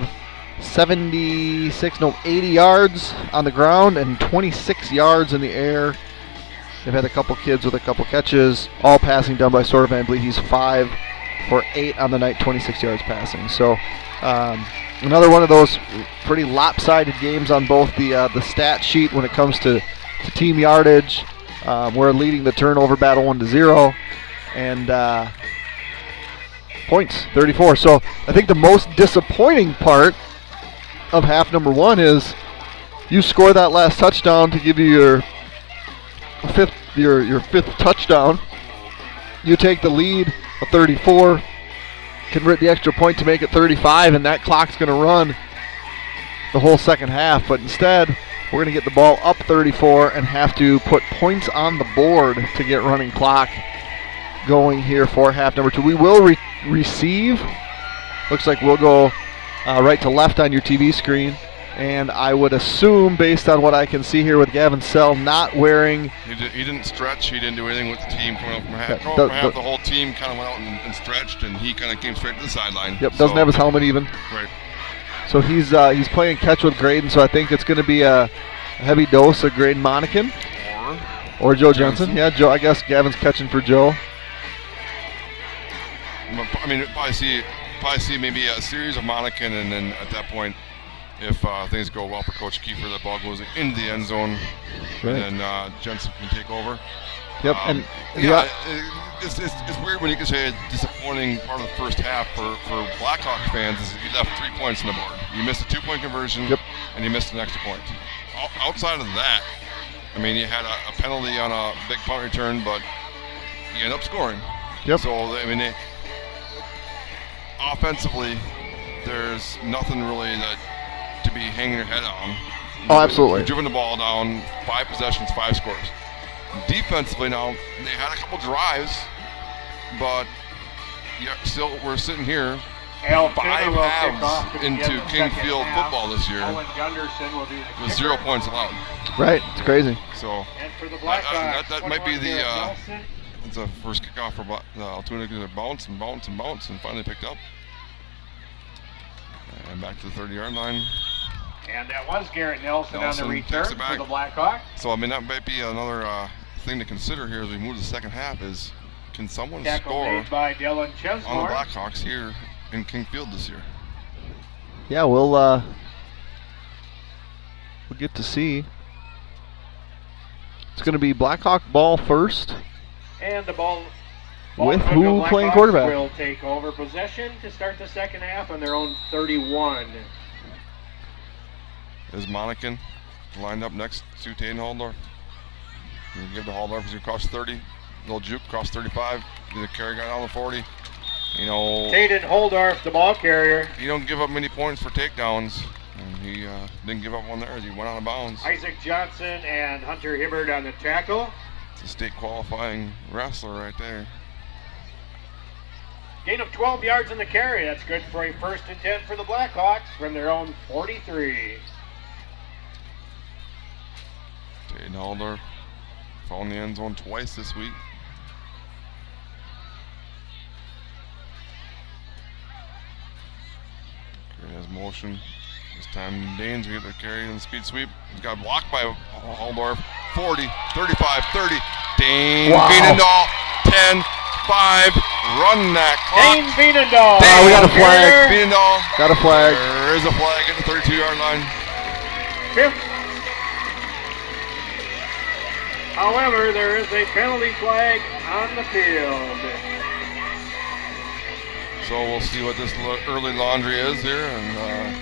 80 yards on the ground and 26 yards in the air. They've had a couple kids with a couple catches, all passing done by Sawyer Van Vliet. He's 5 for 8 on the night, 26 yards passing. So another one of those pretty lopsided games on both the stat sheet when it comes to team yardage. We're leading the turnover battle 1-0, and points 34. So I think the most disappointing part of half number 1 is you score that last touchdown to give you your fifth touchdown. You take the lead of 34, convert the extra point to make it 35, and that clock's going to run the whole second half. But instead, we're going to get the ball up 34 and have to put points on the board to get running clock going here for half number 2. We will receive. Looks like we'll go right to left on your TV screen. And I would assume, based on what I can see here with Gavin Sell not wearing... He didn't stretch. He didn't do anything with the team coming up from half. Yeah, The whole team kind of went out and stretched, and he kind of came straight to the sideline. Yep, doesn't have his helmet even. Right. So he's playing catch with Graydon, so I think it's going to be a heavy dose of Graydon Monacan. Or Joe Jensen. Yeah, Joe. I guess Gavin's catching for Joe. I mean, probably see maybe a series of Monacan, and then at that point, if things go well for Coach Kiefer, the ball goes into the end zone, Right. and then Jensen can take over. Yep. It's weird when you can say a disappointing part of the first half for Blackhawks fans is you left 3 points on the board. You missed a 2-point conversion, Yep. and you missed an extra point. Outside of that, I mean, you had a penalty on a big punt return, but you end up scoring. Yep. So, I mean, offensively, there's nothing really to be hanging your head on. Oh, absolutely. You've driven the ball down, 5 possessions, 5 scores. Defensively now, they had a couple drives, but still we're sitting here 5 halves into King Field football this year with 0 points allowed. Right, it's crazy. So that might be it's a first kickoff for Altoona. Going to bounce and finally picked up. And back to the 30-yard line. And that was Garrett Nelson on the return for the Blackhawks. So, I mean, that might be another thing to consider here as we move to the second half is, can someone Tackle score made by Dylan on the Blackhawks here in King Field this year? Yeah, we'll get to see. It's going to be Blackhawk ball first. And the ball With Blackhawks who playing quarterback? will take over possession to start the second half on their own 31. Is Monacan lined up next to Taden Haldorf? You give the Haldorf as across 30. Little juke across 35. The carry guy down the 40. You know, Taden Holdorf, the ball carrier. you don't give up many points for takedowns. And he didn't give up one there as he went out of bounds. Isaac Johnson and Hunter Hibbard on the tackle. It's a state qualifying wrestler right there. Gain of 12 yards in the carry. That's good for a 1st and 10 for the Blackhawks from their own 43. Taden Haldorf found the end zone twice this week. Carey has motion. This time Danes will get the carry and the speed sweep. He's got blocked by Haldorf. 40, 35, 30. Dane Veenendahl, 10, 5. Run that clock. Dane Veenendahl. We got a flag. Veenendahl. Got a flag. There is a flag at the 32-yard line. Fifth. However, there is a penalty flag on the field. So we'll see what this early laundry is here, and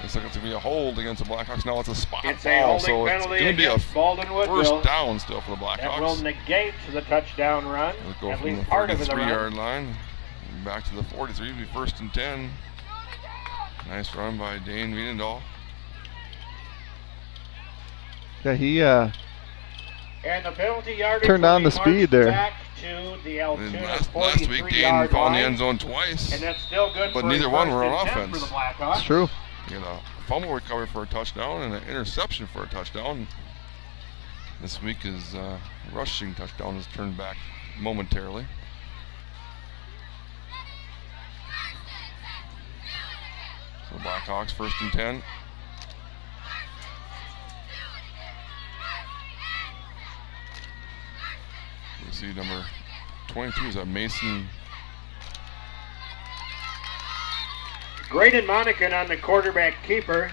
looks like it's going to be a hold against the Blackhawks. Now it's a spot It's ball, a holding so it's penalty going to be a against Baldwin Woodville. first down still for the That will Blackhawks. negate the touchdown run, Let's go at from least the part of the run. 33-yard line back to the 43. It'll be 1st and 10. Nice run by Dane Veenendahl. Yeah, he And the penalty yardage turned will on be the speed marched there. Back to the And Altoona last week, Dane 43-yard found the line. end zone twice, And that's still good but for neither a one 1st were on and 10 offense. for the Blackhawks. It's true. You know, fumble recovery for a touchdown and an interception for a touchdown. This week his rushing touchdown is turned back momentarily. So Blackhawks 1st and 10. You see number 22 is that Mason. Graydon Monacan on the quarterback keeper.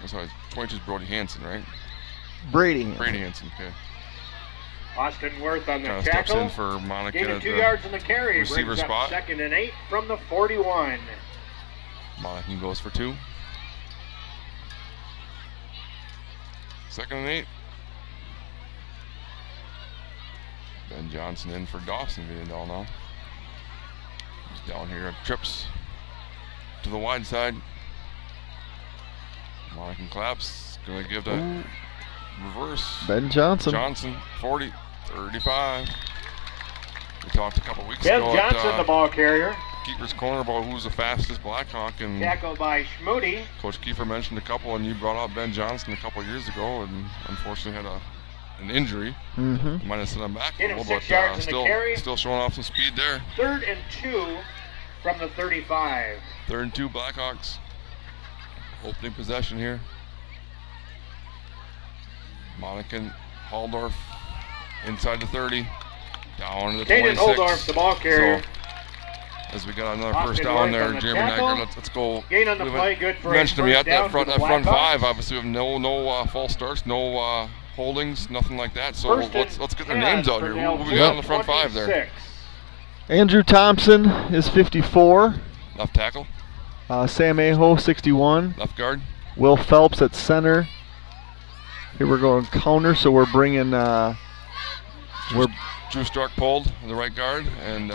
That's why 22 is Brody Hansen, right? Brady. Brady Hansen, okay. Austin Worth on the Kind of steps tackle. in for Monacan Gain at of 2 the yards in the carry. receiver Brings up spot. 2nd and 8 from the 41. Monacan goes for 2. 2nd and 8. Ben Johnson in for Dawson Veenendahl now. He's down here, trips to the wide side. Monacan claps, gonna give the reverse. Ben Johnson. Johnson, 40, 35. We talked a couple weeks Ben ago Johnson, at the ball carrier. Keeper's corner about who's the fastest Blackhawk, and Tackled by Schmoody. Coach Kiefer mentioned a couple, and you brought up Ben Johnson a couple years ago, and unfortunately had an injury. Mm-hmm. Might have sent him back a Gain of little, 6 but yards in the carry. still showing off some speed there. 3rd and 2 from the 35. 3rd and 2 Blackhawks. Opening possession here. Monacan, Haldorf inside the 30, down to the Caden 26. Holdorf, the ball carrier. So, as we got another Austin first down Worth there, on the Jeremy tackle. Niagara, let's go. Gain on the We play, haven't good for a mentioned them yet. first down That front, for the front Blackhawks. 5, obviously, we have no false starts, no holdings, nothing like that. So First and let's get their 10 names out for here. the Who we got on the Altoona front 5 there? 26. Andrew Thompson is 54. Left tackle, Sam Aho, 61. left guard. Will Phelps at center. Here we're going counter, so we're bringing Drew Stark pulled the right guard, and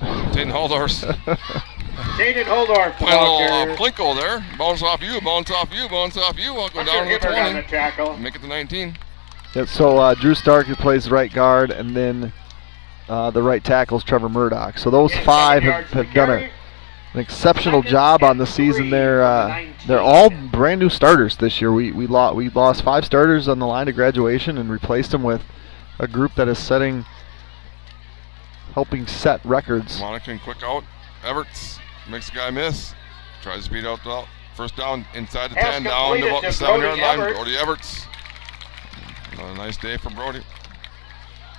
Taden Haldorf's Caden Holdorf, the playing a ball little carrier. Plinko there. Bounce off you, bounce off you, bounce off you. I'll go Hunter down to the Hibbard on 20. the tackle. Make it to 19. Yeah, so Drew Stark who plays right guard, and then the right tackle's Trevor Murdoch. So those Gain of 5 7 have, yards in the have done carry. an exceptional 2nd job on and the season. 3 They're from the 19. they're all brand new starters this year. We lost 5 starters on the line of graduation and replaced them with a group that is helping set records. Monacan quick out. Everts makes the guy miss. Tries to speed out the first down inside the Pass 10, down to completed about the to 7-yard Brody line. Everts. Brody Everts. Another nice day for Brody.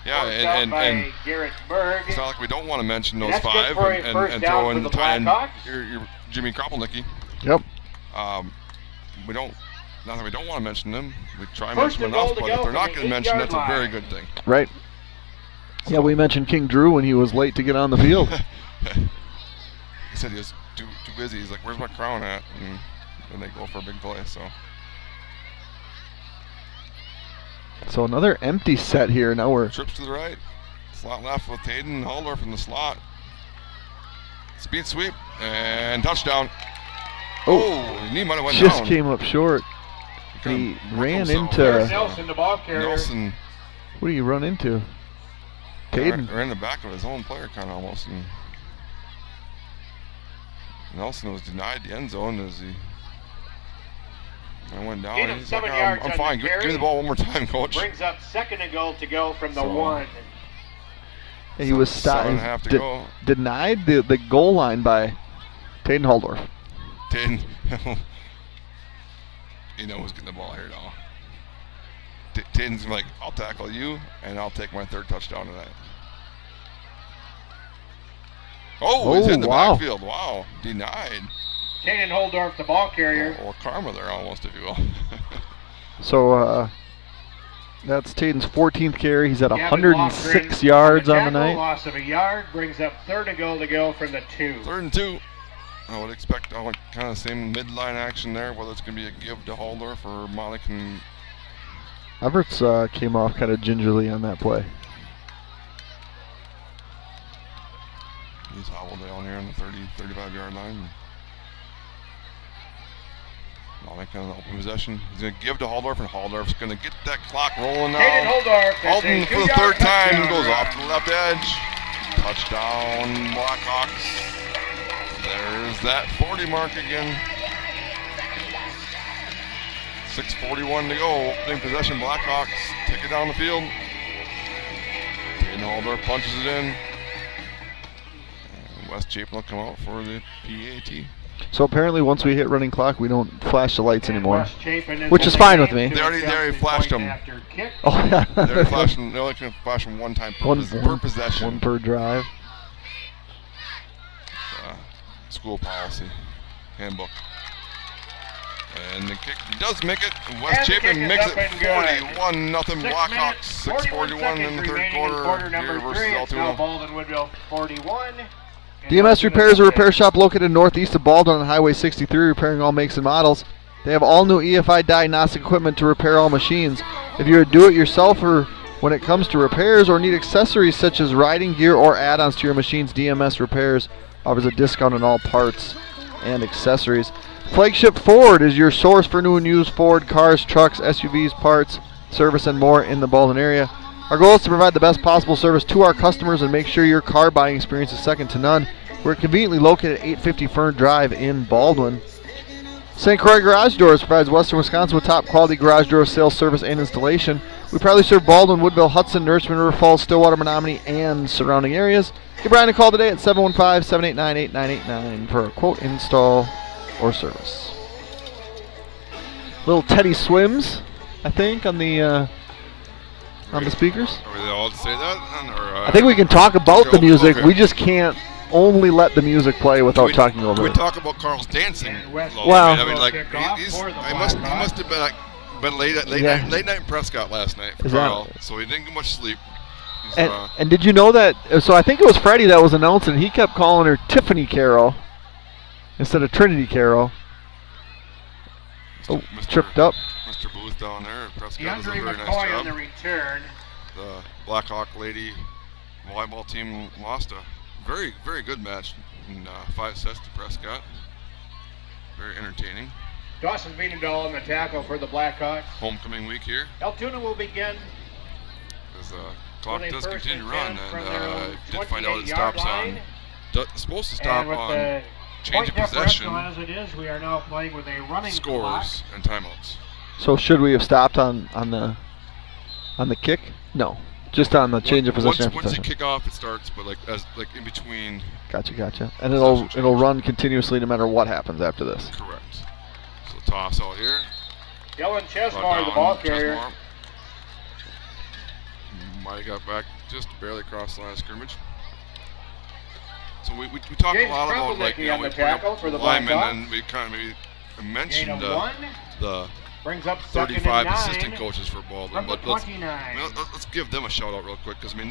Yeah, Forced out and by Garrett Berg. it's not like we don't want to mention those That's good five for a and first throw down in for the tie in Blackhawks. your Jimmy Kropelnicki. Yep. We don't. Not that we don't want to mention them. We try and First mention them and enough, goal but to if they're go not from getting the mentioned, 8-yard that's a very line. good thing. Right. Yeah, we mentioned King Drew when he was late to get on the field. He said he was too busy. He's like, "Where's my crown at?" And then they go for a big play. So another empty set here. Now we're Trips to the right, slot left with Hayden Haldorf in the slot. Speed sweep and touchdown. Oh, his knee might have went just down. came up short. He ran into. Nelson, the ball carrier. Nelson What did he run into? Hayden. ran the back of his own player kind of almost. And Nelson was denied the end zone as he went down. Gain of He's like, 7 yards I'm on fine. the Give me carry. the ball one more time, coach. Brings up second and goal to go from the So, 1. And he was 7.5 to go. denied the goal line by Hayden Haldorf. Hayden, you know who's getting the ball here now. Hayden's like, I'll tackle you, and I'll take my third touchdown tonight. Oh, he's in the wow. backfield. Wow, denied. Tannen Holdorf, the ball carrier. Or karma there almost, if you will. So that's Taden's 14th carry. He's at Gavin 106 Lofgren yards on on the tackle, night. Loss of a yard brings up third and goal to go from the 2. 3rd and 2. I would expect kind of the same midline action there, whether it's going to be a give to Haldorf or Monick and Everts came off kind of gingerly on that play. he's hobbled down here on the 35-yard line. Monick on the open possession. He's going to give to Haldorf, and Haldorf's going to get that clock rolling now. Tannen Holdorf. Alton for the 3rd time goes off to the left edge. Touchdown, Blackhawks. There's that 40 mark again. 6:41 to go. Opening possession, Blackhawks take it down the field. Tannen Haldorf punches it in. And Wes Chapin will come out for the PAT. So apparently once we hit running clock, we don't flash the lights anymore. Wes Chapin Which is fine with me. They already flashed them. Oh, yeah. They only can flash them one time per possession. One per drive. School policy handbook. And the kick does make it. Wes Chapin makes it 41-0 Blackhawks. 6:41 in the third quarter here versus Altoona. Baldwin Woodville 41. DMS Repair is a repair shop located northeast of Baldwin on Highway 63, repairing all makes and models. They have all new EFI diagnostic equipment to repair all machines. If you're a do-it-yourselfer when it comes to repairs or need accessories such as riding gear or add-ons to your machines, DMS Repairs offers a discount on all parts and accessories. Flagship Ford is your source for new and used Ford cars, trucks, SUVs, parts, service, and more in the Baldwin area. Our goal is to provide the best possible service to our customers and make sure your car buying experience is second to none. We're conveniently located at 850 Fern Drive in Baldwin. St. Croix Garage Doors provides Western Wisconsin with top quality garage door sales, service, and installation. We proudly serve Baldwin, Woodville, Hudson, Nourishment, River Falls, Stillwater, Menominee, and surrounding areas. Give Brian a call today at 715-789-8989 for a quote, install, or service. Little Teddy Swims, I think, on the speakers. Are we all to say that? I think we can talk about the music. Okay. We just can't only let the music play without talking over we it. talk about Carl's dancing. Well, I mean, like he must have been late night in Prescott last night for Carl, so he didn't get much sleep. And did you know that? So I think it was Freddie that was announcing. He kept calling her Tiffany Carroll instead of Trinity Carroll. Oh, tripped up. Mr. Booth down there at Prescott does a DeAndre very nice McCoy job. on the return. The Blackhawk lady volleyball team lost a very, very good match in 5 sets to Prescott. Very entertaining. Dawson Veenendahl on the tackle for the Blackhawks. Homecoming week here. Altoona will begin. As clock does first continue to and run, 10 and from their did find out it 28-yard stops line. on. Supposed to stop And with on the change of point possession, differential as it is, we are now playing with a running clock. scores, and timeouts. So should we have stopped on the kick? No, just on the change of possession. Once you kick off, it starts, but like in between. Gotcha. And it'll run continuously no matter what happens after this. Correct. So toss out here. Dylan Chesmore, the ball carrier. Might have got back just barely across the line of scrimmage. So we talk a lot about, like, you know, we bring up linemen, and we kind of maybe mentioned the brings up 35 assistant coaches for Baldwin. But let's give them a shout out real quick, because I mean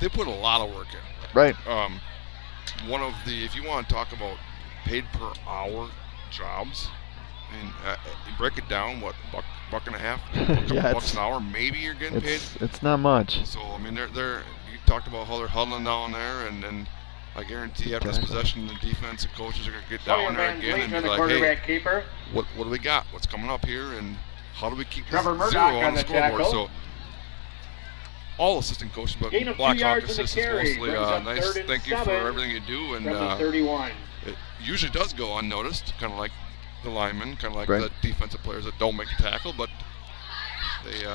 they put a lot of work in. Right. One of the, if you want to talk about paid per hour jobs, I mean, you break it down, what, buck and a half, a couple bucks an hour, maybe you're getting paid. It's not much. So I mean, they're you talked about how they're huddling down there, and I guarantee after this possession, the defensive coaches are going to get down there again and be like, hey, what do we got? What's coming up here, and how do we keep this zero on the scoreboard? So all assistant coaches, but Blackhawk assistants mostly, nice thank you for everything you do. And it usually does go unnoticed, kind of like the linemen, kind of like the defensive players that don't make a tackle, but they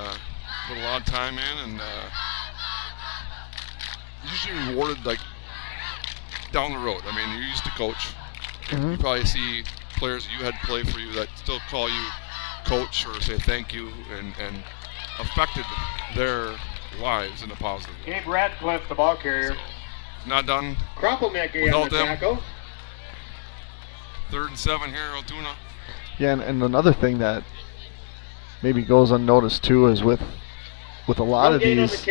put a lot of time in, and usually rewarded, like, down the road. I mean, you used to coach. You probably see players you had play for you that still call you coach or say thank you, and affected their lives in a positive way. Gabe Radcliffe, the ball carrier. So, not done without them. Tackle. 3rd and 7 here, Altoona. Yeah, and another thing that maybe goes unnoticed too is with a lot of these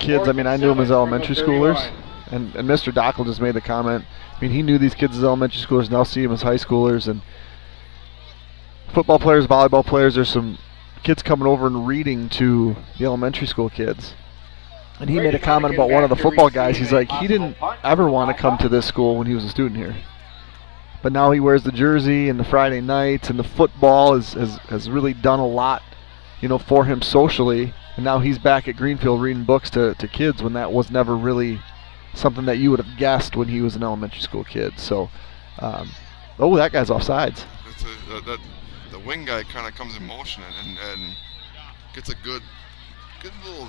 kids. I mean, I knew them as elementary schoolers. And Mr. Dockel just made the comment. I mean, he knew these kids as elementary schoolers, now see them as high schoolers. And football players, volleyball players, there's some kids coming over and reading to the elementary school kids. And he made a comment about one of the football guys. He's like, he didn't ever want to come to this school when he was a student here. But now he wears the jersey and the Friday nights, and the football has really done a lot, you know, for him socially. And now he's back at Greenfield reading books to kids when that was never really something that you would have guessed when he was an elementary school kid. So, oh, that guy's offsides. The wing guy kind of comes in motion and gets a good little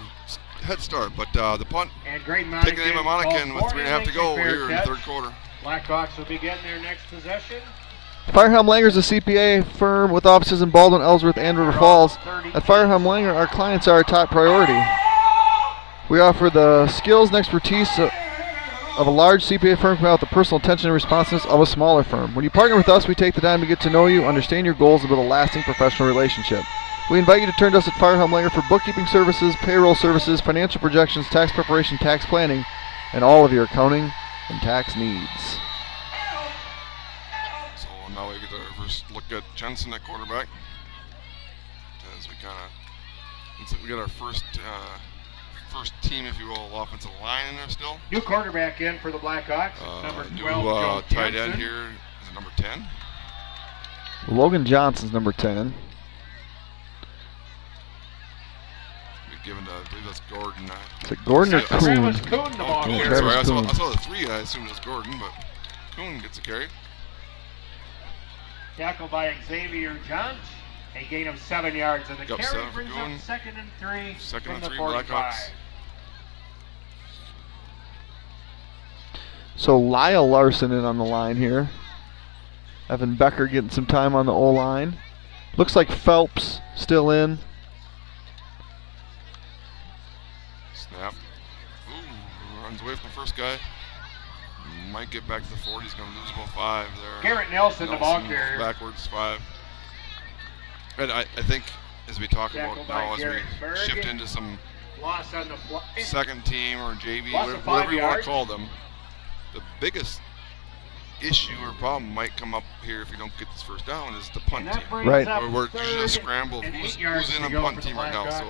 head start. But the punt, taking aim at Monacan with 3.5 to go here in the 3rd quarter. Blackhawks will begin their next possession. Firehelm Langer is a CPA firm with offices in Baldwin, Ellsworth, and River Falls. At Firehelm Langer, our clients are our top priority. We offer the skills and expertise of a large CPA firm without the personal attention and responsiveness of a smaller firm. When you partner with us, we take the time to get to know you, understand your goals, and build a lasting professional relationship. We invite you to turn to us at Firehelm Langer for bookkeeping services, payroll services, financial projections, tax preparation, tax planning, and all of your accounting and tax needs. So now we get our first look at Jensen at quarterback. As we get our first team, if you will, offensive line in there still. New quarterback in for the Blackhawks. Number 12, new tight end here is number 10. Logan Johnson's number 10. Given to, I believe that's Gordon. Is it Gordon or Kuhn? Travis Kuhn, the ball carrier. Sorry, I saw the 3, and I assumed it was Gordon, but Kuhn gets a carry. Tackled by Xavier Johns. A gain of 7 yards, and the carry brings up 2nd and 3 from the 45. Blackhawks. So Lyle Larson in on the line here. Evan Becker getting some time on the O-line. Looks like Phelps still in. Snap. Ooh, runs away from the first guy. Might get back to the 40. He's going to lose about 5 there. Garrett Nelson, the ball carrier. Backwards 5. And I think as we talk about now, as we shift into some second team or JV, whatever you want to call them, the biggest issue or problem might come up here if you don't get this first down is the punt team. Right. We're usually a scramble of who's in a punt team right now. So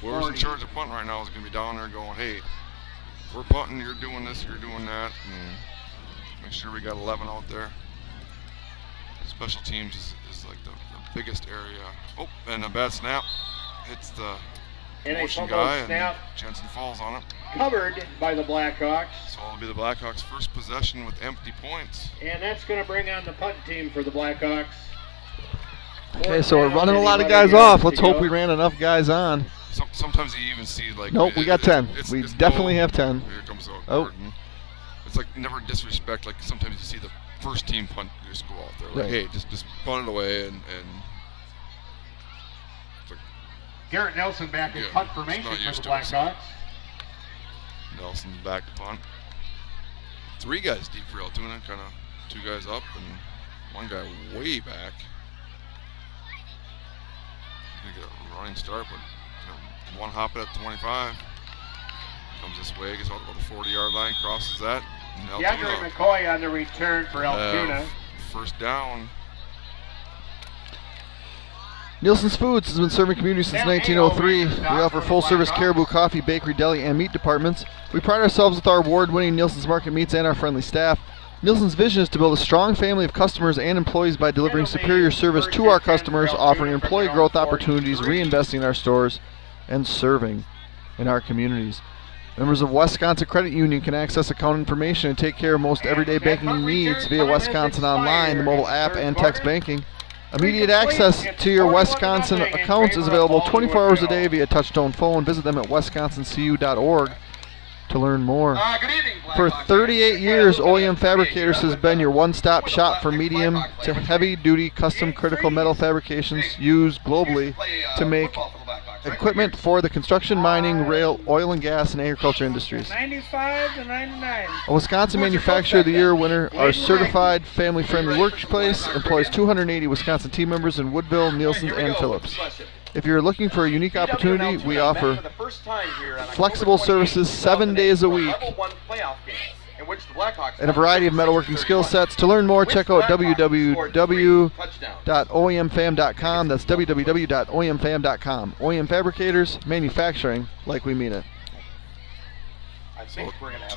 whoever's in charge of punt right now is going to be down there going, hey, if we're punting, you're doing this, you're doing that, and make sure we got 11 out there. Special teams is like the biggest area. Oh, and a bad snap. Hits the motion guy, and Jensen falls on it. Covered by the Blackhawks. So it'll be the Blackhawks' first possession with empty points. And that's going to bring on the punt team for the Blackhawks. Okay, so we're running a lot of guys off. Let's hope we ran enough guys on. Sometimes you even see, like... Nope, we got 10. We definitely have 10. Here comes Gordon. It's like never disrespect. Like sometimes you see the first team punt your school out there. Like, hey, just punt it away and Garrett Nelson back in Good. punt formation Not for used the to it, so. Blackhawks. Nelson back to punt. 3 guys deep for Altoona, kind of 2 guys up and 1 guy way back. Gonna get a running start, but you know, 1 hop at 25. Comes this way, gets out about the 40-yard line, crosses that. And DeAndre Altoona, McCoy on the return for Altoona. first down. Nielsen's Foods has been serving communities since 1903. We offer full-service caribou coffee, bakery, deli, and meat departments. We pride ourselves with our award-winning Nielsen's Market Meats and our friendly staff. Nielsen's vision is to build a strong family of customers and employees by delivering superior service to our customers, offering employee growth opportunities, reinvesting in our stores, and serving in our communities. Members of Wisconsin Credit Union can access account information and take care of most everyday banking needs via Wisconsin Online, the mobile app, and text banking. Immediate access to your Wisconsin accounts is available 24 hours a day via touch-tone phone. Visit them at wisconsincu.org to learn more. For 38 years, OEM Fabricators has been your one-stop shop for medium to heavy-duty custom critical metal fabrications used globally to make equipment for the construction, mining, rail, oil and gas, and agriculture industries. 95 to 99. A Wisconsin Manufacturer of the Year winner, our certified family-friendly workplace employs 280 Wisconsin team members in Woodville, Nielsen, and Phillips. If you're looking for a unique opportunity, we offer flexible services 7 days a week and a variety of metalworking skill sets. To learn more, check out www.oemfam.com. That's www.oemfam.com. OEM Fabricators, manufacturing like we mean it. So,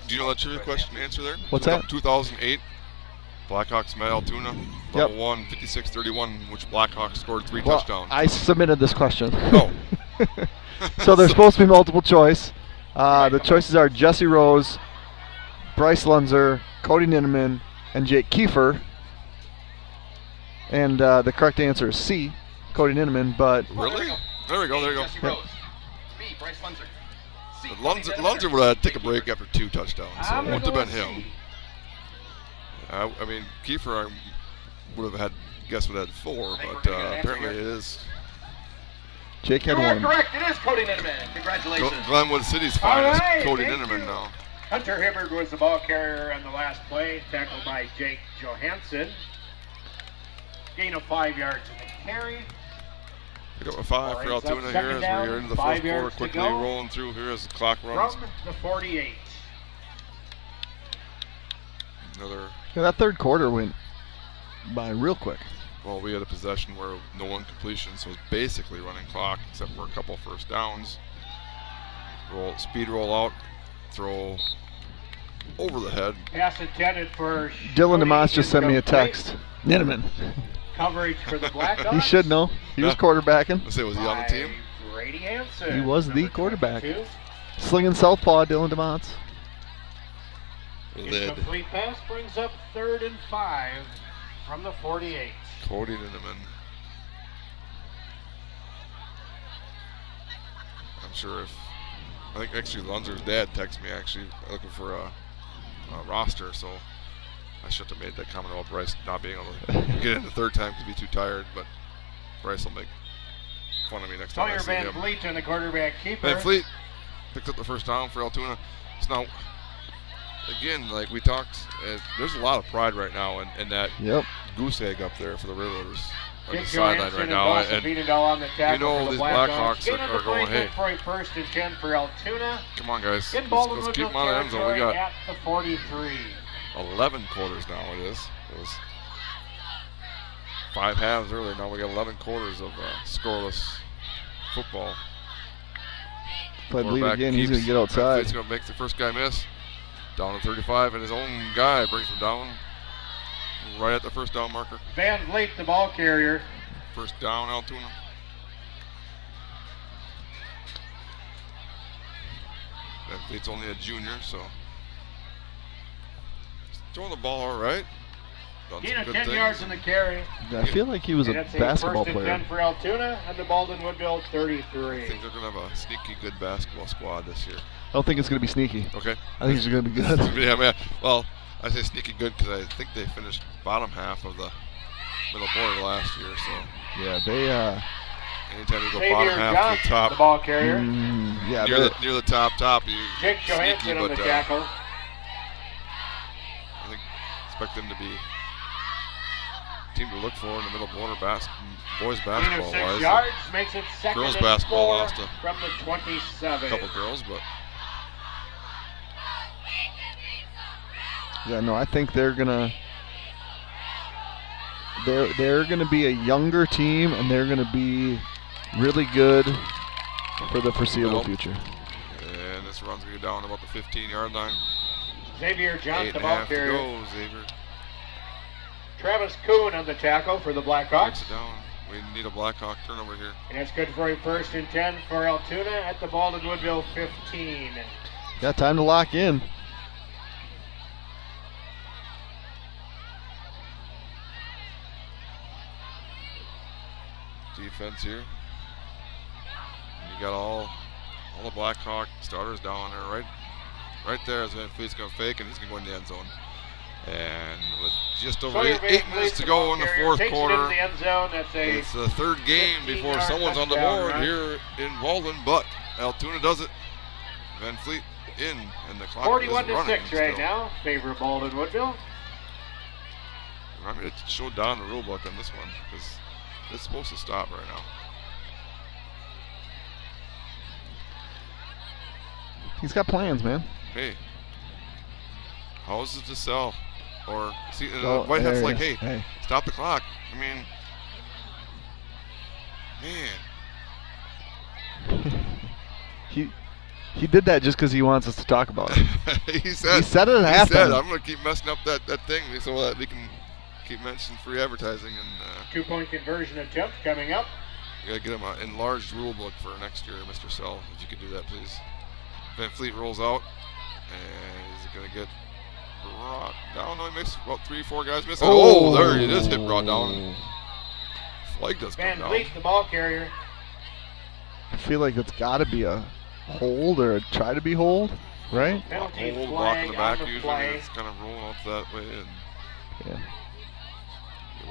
do you know that trivia question answer there? What's that? 2008, Blackhawks met Altoona. Yep. 1 56-31, which Blackhawks scored 3 touchdowns. I submitted this question. Oh. So there's supposed to be multiple choice. The choices are Jesse Rose, Bryce Lunzer, Cody Ninneman, and Jake Kiefer. And the correct answer is C, Cody Ninneman, but... Really? There we go, there you go. Jesse Rose. B, Bryce Lunzer. Lunzer would have taken a break after 2 touchdowns, so it wouldn't have been him. I mean, Kiefer, I would have had, would have had 4, but apparently it is. Jake had You are 1. correct. It is Cody Ninneman. Congratulations. Glenwood City's finest, right, Cody thank Ninneman you. now. Hunter Hibbard was the ball carrier on the last play, tackled by Jake Johansson. Gain of 5 yards in the carry. Pick up a 5 for Brings up Altoona second here as down, we are into the 5 fourth quarter, yards to quickly go. rolling through here as the clock runs. From the 48. Another, Yeah, that third quarter went by real quick. well, we had a possession where no incompletion, so it's basically running clock except for a couple first downs. Speed roll out, throw over the head. Pass intended for Dylan Shoney, DeMoss just sent me a incomplete. text. Ninneman. Coverage for the Blackhawks. He should know. He was quarterbacking. Let's say, was he on the team? Brady Hansen. He was the number quarterback. 22. Slinging southpaw, Dylan DeMoss. Lid. Incomplete pass brings up 3rd and 5 from the 48. Cody Ninneman. I'm sure if, I think actually Lunzer's dad texted me actually looking for a roster, so I should have made that comment about Bryce not being able to get in the 3rd time because he'd be too tired, but Bryce will make fun of me next time I Sawyer see Van him. Vliet and the quarterback keeper. Van Fleet picked up the first down for Altoona. So now, again, like we talked, there's a lot of pride right now in that Yep. goose egg up there for the Railroaders on Jake the sideline Johansson right and now. Boston And Beatendall on the tackle you know for the these Blackhawks. Blackhawks Gain are of the going, play hey. for a 1st and 10 for Altoona. come on, guys. In Let's Baldwin keep them out of the end zone. We got at the 43. 11 quarters now it is. It was 5 halves earlier. Now we got 11 quarters of scoreless football. If I believe Quarterback again, he's going to keeps- get outside. He's going to make the first guy miss. Down to 35, and his own guy brings him down right at the first down marker. Van Vliet, the ball carrier. First down, Altoona. Van Fleet's only a junior, so he's throwing the ball all right. Done Gain some of good 10 things. yards in the carry. I feel like he was a That's basketball 1st and player. 10 for Altoona and the Baldwin Woodville I 33. think they're going to have a sneaky good basketball squad this year. I don't think it's going to be sneaky. Okay. I think it's going to be good. Yeah, well, I say sneaky good because I think they finished bottom half of the middle border last year. So Yeah, Anytime you go Xavier bottom half to Johnson, the top, the ball carrier. Yeah, near the top, you Jake sneaky, Johansson on but the tackle. I think expect them to be a team to look for in the middle border boys basketball 6 wise. yards makes it second Girls and basketball 4 lost from the 27. a couple girls, but yeah, no, I think they're gonna be a younger team, and they're gonna be really good for the foreseeable future. And this run's gonna go down about the 15-yard line. Xavier Johnson, the ball 8.5 to carrier. go, Xavier. Travis Kuhn on the tackle for the Blackhawks. Gets it down. We need a Blackhawk turnover here. And it's good for a 1st and 10 for Altoona at the Baldwin Woodville 15. Got time to lock in. Defense here. You got all the Blackhawk starters down there, right there. As Van Fleet's gonna fake, and he's gonna go in the end zone. And with just over eight minutes to go in the fourth quarter, it's the third game before someone's on the board here in Walden, but Altoona does it. Van Fleet in, and the clock is running 41-6 right still. now, favor of Baldwin Woodville. I'm going to show Don the rule book on this one, because it's supposed to stop right now. He's got plans, man. Hey, how is it to sell? Or see, Oh, Whitehead's there like, he hey, is. stop the clock. I mean, man. He did that just because he wants us to talk about it. he said it at He said, halftime. I'm going to keep messing up that thing so that we can keep mentioning free advertising. And 2-point conversion attempt coming up. you got to get him an enlarged rule book for next year, Mr. Sell, if you could do that, please. Van Fleet rolls out, and he's going to get brought down. No, he makes about 3-4 guys miss. Oh, there he is, hit brought down. Flag does come Van down. Fleet, the ball carrier. I feel like it's got to be a hold or try to be hold, right? Penalty Hold, flag block in the back on the usually. play. It's kind of rolling out that way. And Yeah.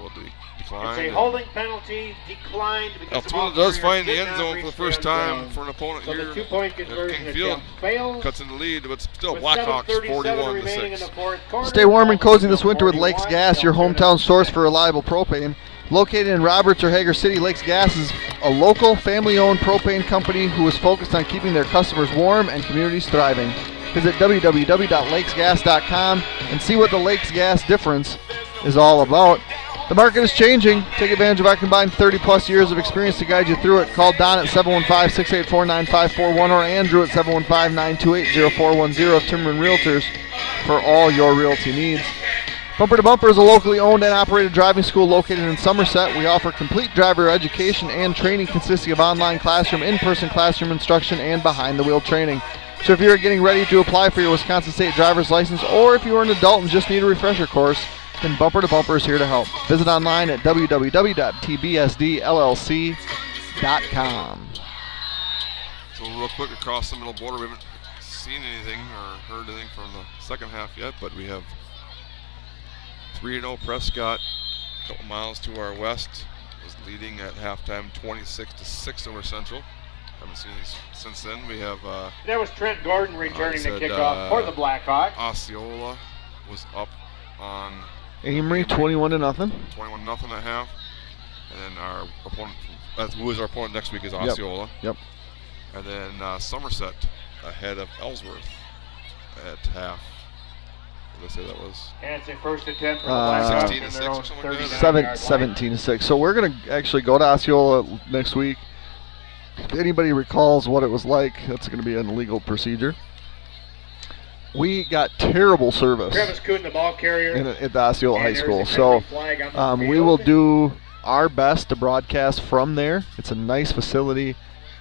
will decline. It's a holding penalty declined because the ball Altoona does carrier find the did end not zone reach for the first the end time zone. for an opponent So here. the 2-point conversion King Field attempt fails. cuts in the lead, but still With Blackhawks 7:37 remaining in 41-6. the fourth quarter. Stay warm and cozy this winter with 41, Lakes Gas, your Altoona hometown source 6. for reliable propane. Located in Roberts or Hager City, Lakes Gas is a local, family-owned propane company who is focused on keeping their customers warm and communities thriving. Visit www.lakesgas.com and see what the Lakes Gas difference is all about. The market is changing. Take advantage of our combined 30-plus years of experience to guide you through it. Call Don at 715-684-9541 or Andrew at 715-928-0410 of Timberman Realtors for all your realty needs. Bumper to Bumper is a locally owned and operated driving school located in Somerset. We offer complete driver education and training consisting of online classroom, in-person classroom instruction, and behind-the-wheel training. So if you're getting ready to apply for your Wisconsin State driver's license, or if you're an adult and just need a refresher course, then Bumper to Bumper is here to help. Visit online at www.tbsdllc.com. So real quick across the middle border, we haven't seen anything or heard anything from the second half yet, but we have 3-0 Prescott, a couple miles to our west, was leading at halftime 26-6 over Central. Haven't seen these since then. We have That was Trent Gordon returning the said, kickoff for the Blackhawks. Osceola was up on Amory, 21-0. 21-0 at half. And then our opponent, who is our opponent next week, is Osceola. Yep. And then Somerset ahead of Ellsworth at half. What did I say that was? And it's a 1st and 10 for the Blackhawks 16 in to their 6 own or something like that. 39-yard 17-6. So we're going to actually go to Osceola next week. If anybody recalls what it was like, that's going to be an illegal procedure. We got terrible service Travis Kuhn, the ball carrier. at the Osceola And High there's School. a So penalty flag on the we field. will do our best to broadcast from there. It's a nice facility,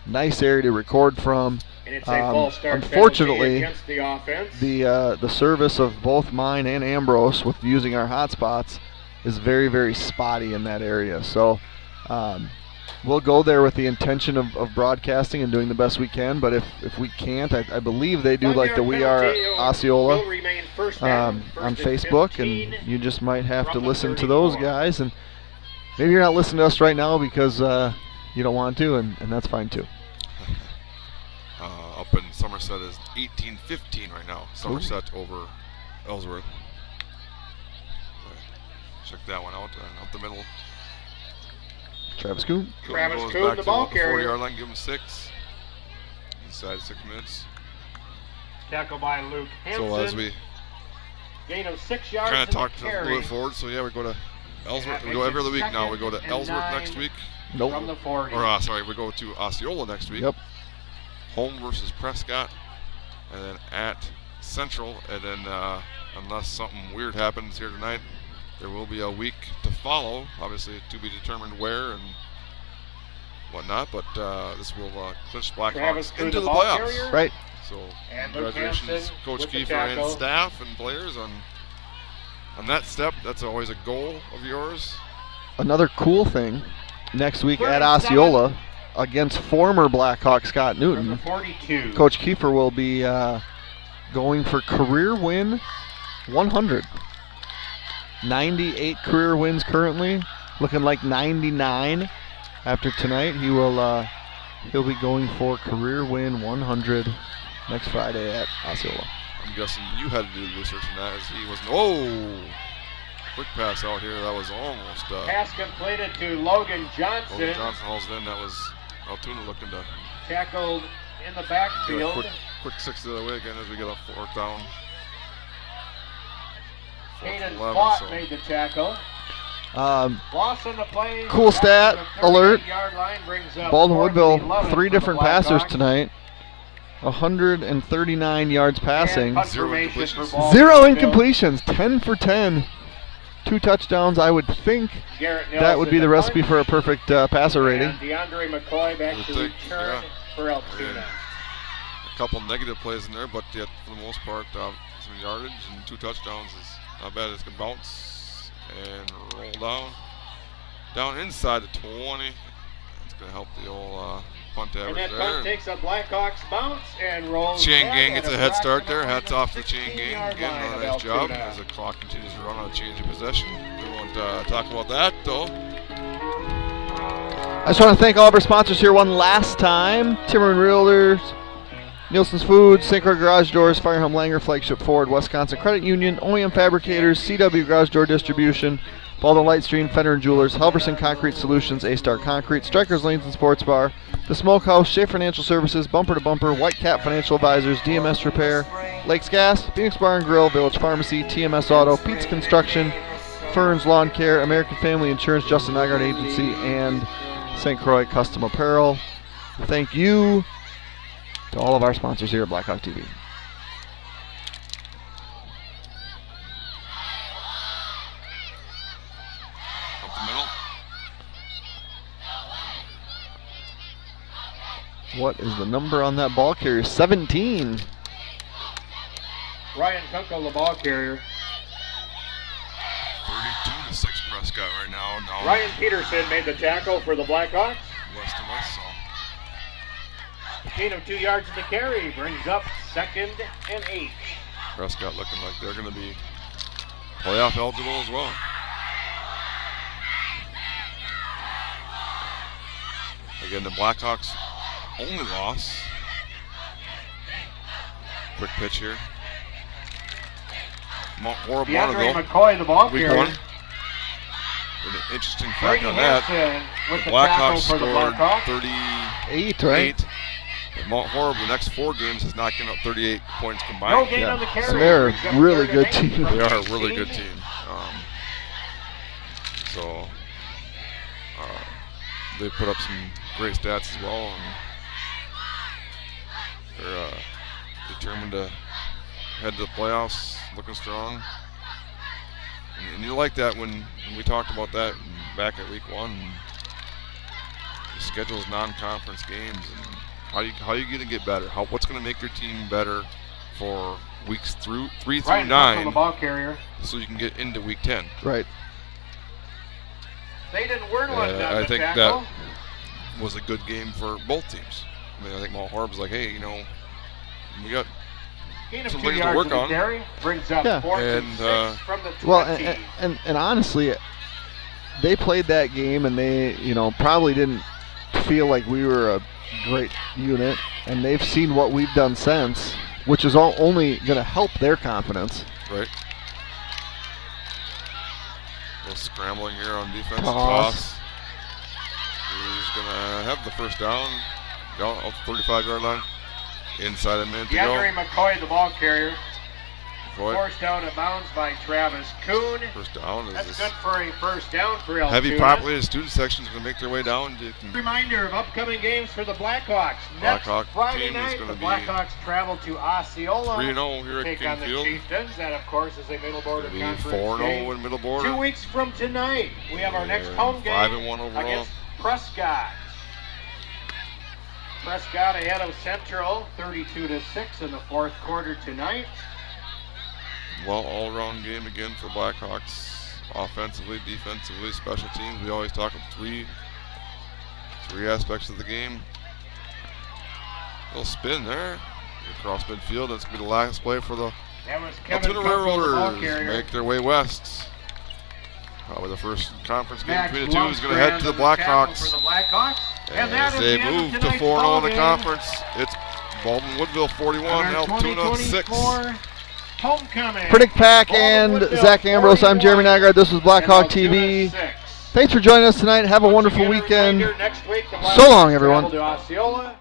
nice area to record from. And it's a false start Unfortunately, penalty against the offense. the service of both mine and Ambrose with using our hotspots is very, very spotty in that area. So we'll go there with the intention of broadcasting and doing the best we can. But if we can't, I believe they do like the We Are Osceola on Facebook, and you just might have to listen to those guys. And maybe you're not listening to us right now because you don't want to, and that's fine too. Up in Somerset is 18-15 right now. Somerset over Ellsworth. Check that one out. Up the middle. Travis Kuhn. Travis goes Kuhn, back the to ball about the carrier. 40-yard line. Give him 6. Inside 6 minutes. Tackle by Luke Hansen. So as we gain of 6 yards. kind of in the talked a carry. little bit forward, so yeah, we go to Ellsworth. Yeah, We go every other week second now. We go to and Ellsworth 9 next week. Nope. From the 40. Or sorry, we go to Osceola next week. Yep. Home versus Prescott, and then at Central, and then unless something weird happens here tonight, there will be a week to follow. Obviously, to be determined where and whatnot. But this will clinch Blackhawks Travis Kuhn, into the ball playoffs. carrier. Right. So And Luke congratulations, Hansen Coach with the Kiefer and tackle. staff and players on that step. That's always a goal of yours. Another cool thing, next week at 37. Osceola against former Blackhawk Scott From the Newton, 42. Coach Kiefer will be going for career win 100. 98 career wins currently, looking like 99 after tonight. He'll be going for career win 100 next Friday at Osceola. I'm guessing you had to do the research on that as he was. Oh, quick pass out here. That was almost. Pass completed to Logan Johnson. Logan Johnson hauls it in. That was Altoona looking to Tackled in the do a backfield. quick 6 the other way again as we get a 4th down. Caden 11, Plott so- made the tackle. Loss on the play. Cool stat alert. 38-yard line brings up Baldwin 4th and Woodville, 11 3 for the different passers Blackhawks. tonight. 139 yards passing. And punt formation for Baldwin 0 Woodville. incompletions, 10 for 10. 2 touchdowns. I would think Garrett that would Nelson be the to recipe punt. for a perfect passer rating. And DeAndre McCoy back You to think, return yeah. for Altoona. A couple negative plays in there, but yet for the most part, some yardage and 2 touchdowns is not bad. It's gonna bounce and roll down inside the 20. It's gonna help the old punt And average that there. punt takes a Blackhawks bounce and rolls. Chain back gang at gets a head start there. approximately Hats off to the chain 16 gang. yard Again, line of nice job Altoona. as the clock continues to run on a change of possession. We won't talk about that though. I just want to thank all of our sponsors here one last time. Timmerman Realtors, Nielsen's Foods, St. Croix Garage Doors, Firehome Langer, Flagship Ford, Wisconsin Credit Union, OEM Fabricators, CW Garage Door Distribution, Baldwin Lightstream, Fender and Jewelers, Halverson Concrete Solutions, A-Star Concrete, Strikers Lanes and Sports Bar, The Smokehouse, Shea Financial Services, Bumper to Bumper, White Cap Financial Advisors, DMS Repair, Lakes Gas, Phoenix Bar and Grill, Village Pharmacy, TMS Auto, Pete's Construction, Fern's Lawn Care, American Family Insurance, Justin Nygaard Agency, and St. Croix Custom Apparel. Thank you to all of our sponsors here at Blackhawk TV. Up the middle. What is the number on that ball carrier? 17. Ryan Kunkel, the ball carrier. 32-6 Prescott right now. Down Ryan Peterson made the tackle for the Blackhawks. west of us. So. Gain of 2 yards in the carry brings up 2nd and 8. Prescott looking like they're going to be playoff eligible as well. Again, the Blackhawks only loss. Quick pitch here. Horrible DeAndre Bonneville. McCoy, the ball Week carrier. 1. With an interesting fact Brady on that. Hansen with The the tackle Blackhawks for the scored Blackhawks. 8, right? 38. Mount Horrible, the next 4 games, has not given up 38 points No combined. gain Yeah. on the carry. So they're a Brings up really 3rd and good 8 team. from They are a really 16. good team. So they put up some great stats as well, and they're determined to head to the playoffs, looking strong. And you like that when we talked about that back at week 1. The schedule is non-conference games, and how you going to get better? What's going to make your team better for weeks 3 through Ryan 9, Kunkel, the ball carrier. so you can get into week 10. Right. Zayden Wernland on I the think tackle. that was a good game for both teams. I mean, I think Mount Harb's like, hey, we got Gain of some 2 things to yards work in the on. carry brings up Yeah. 4th and And, 6 from the 20. Well, and honestly, they played that game and they, probably didn't feel like we were a great unit, and they've seen what we've done since, which is only going to help their confidence. Right. A little scrambling here on defense. Toss. He's going to have the first down off the 35-yard line. Inside a minute to go. DeAndre McCoy, the ball carrier. McCoy. Forced out of bounds by Travis Kuhn. First down. That's good for a first down for Altoona. Heavy populated student sections going to make their way down. Reminder of upcoming games for the Blackhawks. Blackhawk Next Friday team is night, gonna the be Blackhawks travel to Osceola 3-0 here to at take King on the Field. Chieftains. That, of course, is a middle border Be conference 4-0 game. in middle border. 2 weeks from tonight, we have our next home game 5-1 overall. against Prescott. Prescott ahead of Central, 32-6 in the fourth quarter tonight. Well, all-around game again for Blackhawks. Offensively, defensively, special teams. We always talk of three aspects of the game. Little spin there. Across midfield. That's going to be the last play for the Altoona Railroaders. Make their way west. Probably the first conference game between the two is going to head to the Blackhawks. And as they move to 4-0 in the conference, it's Baldwin-Woodville 41, Altoona 6. Homecoming. For Pack and Zach Ambrose, I'm Jeremy Nygaard. This was Blackhawk TV. Thanks for joining us tonight. Have a wonderful weekend. Next week, the So long, Blackhawks everyone. travel to Osceola.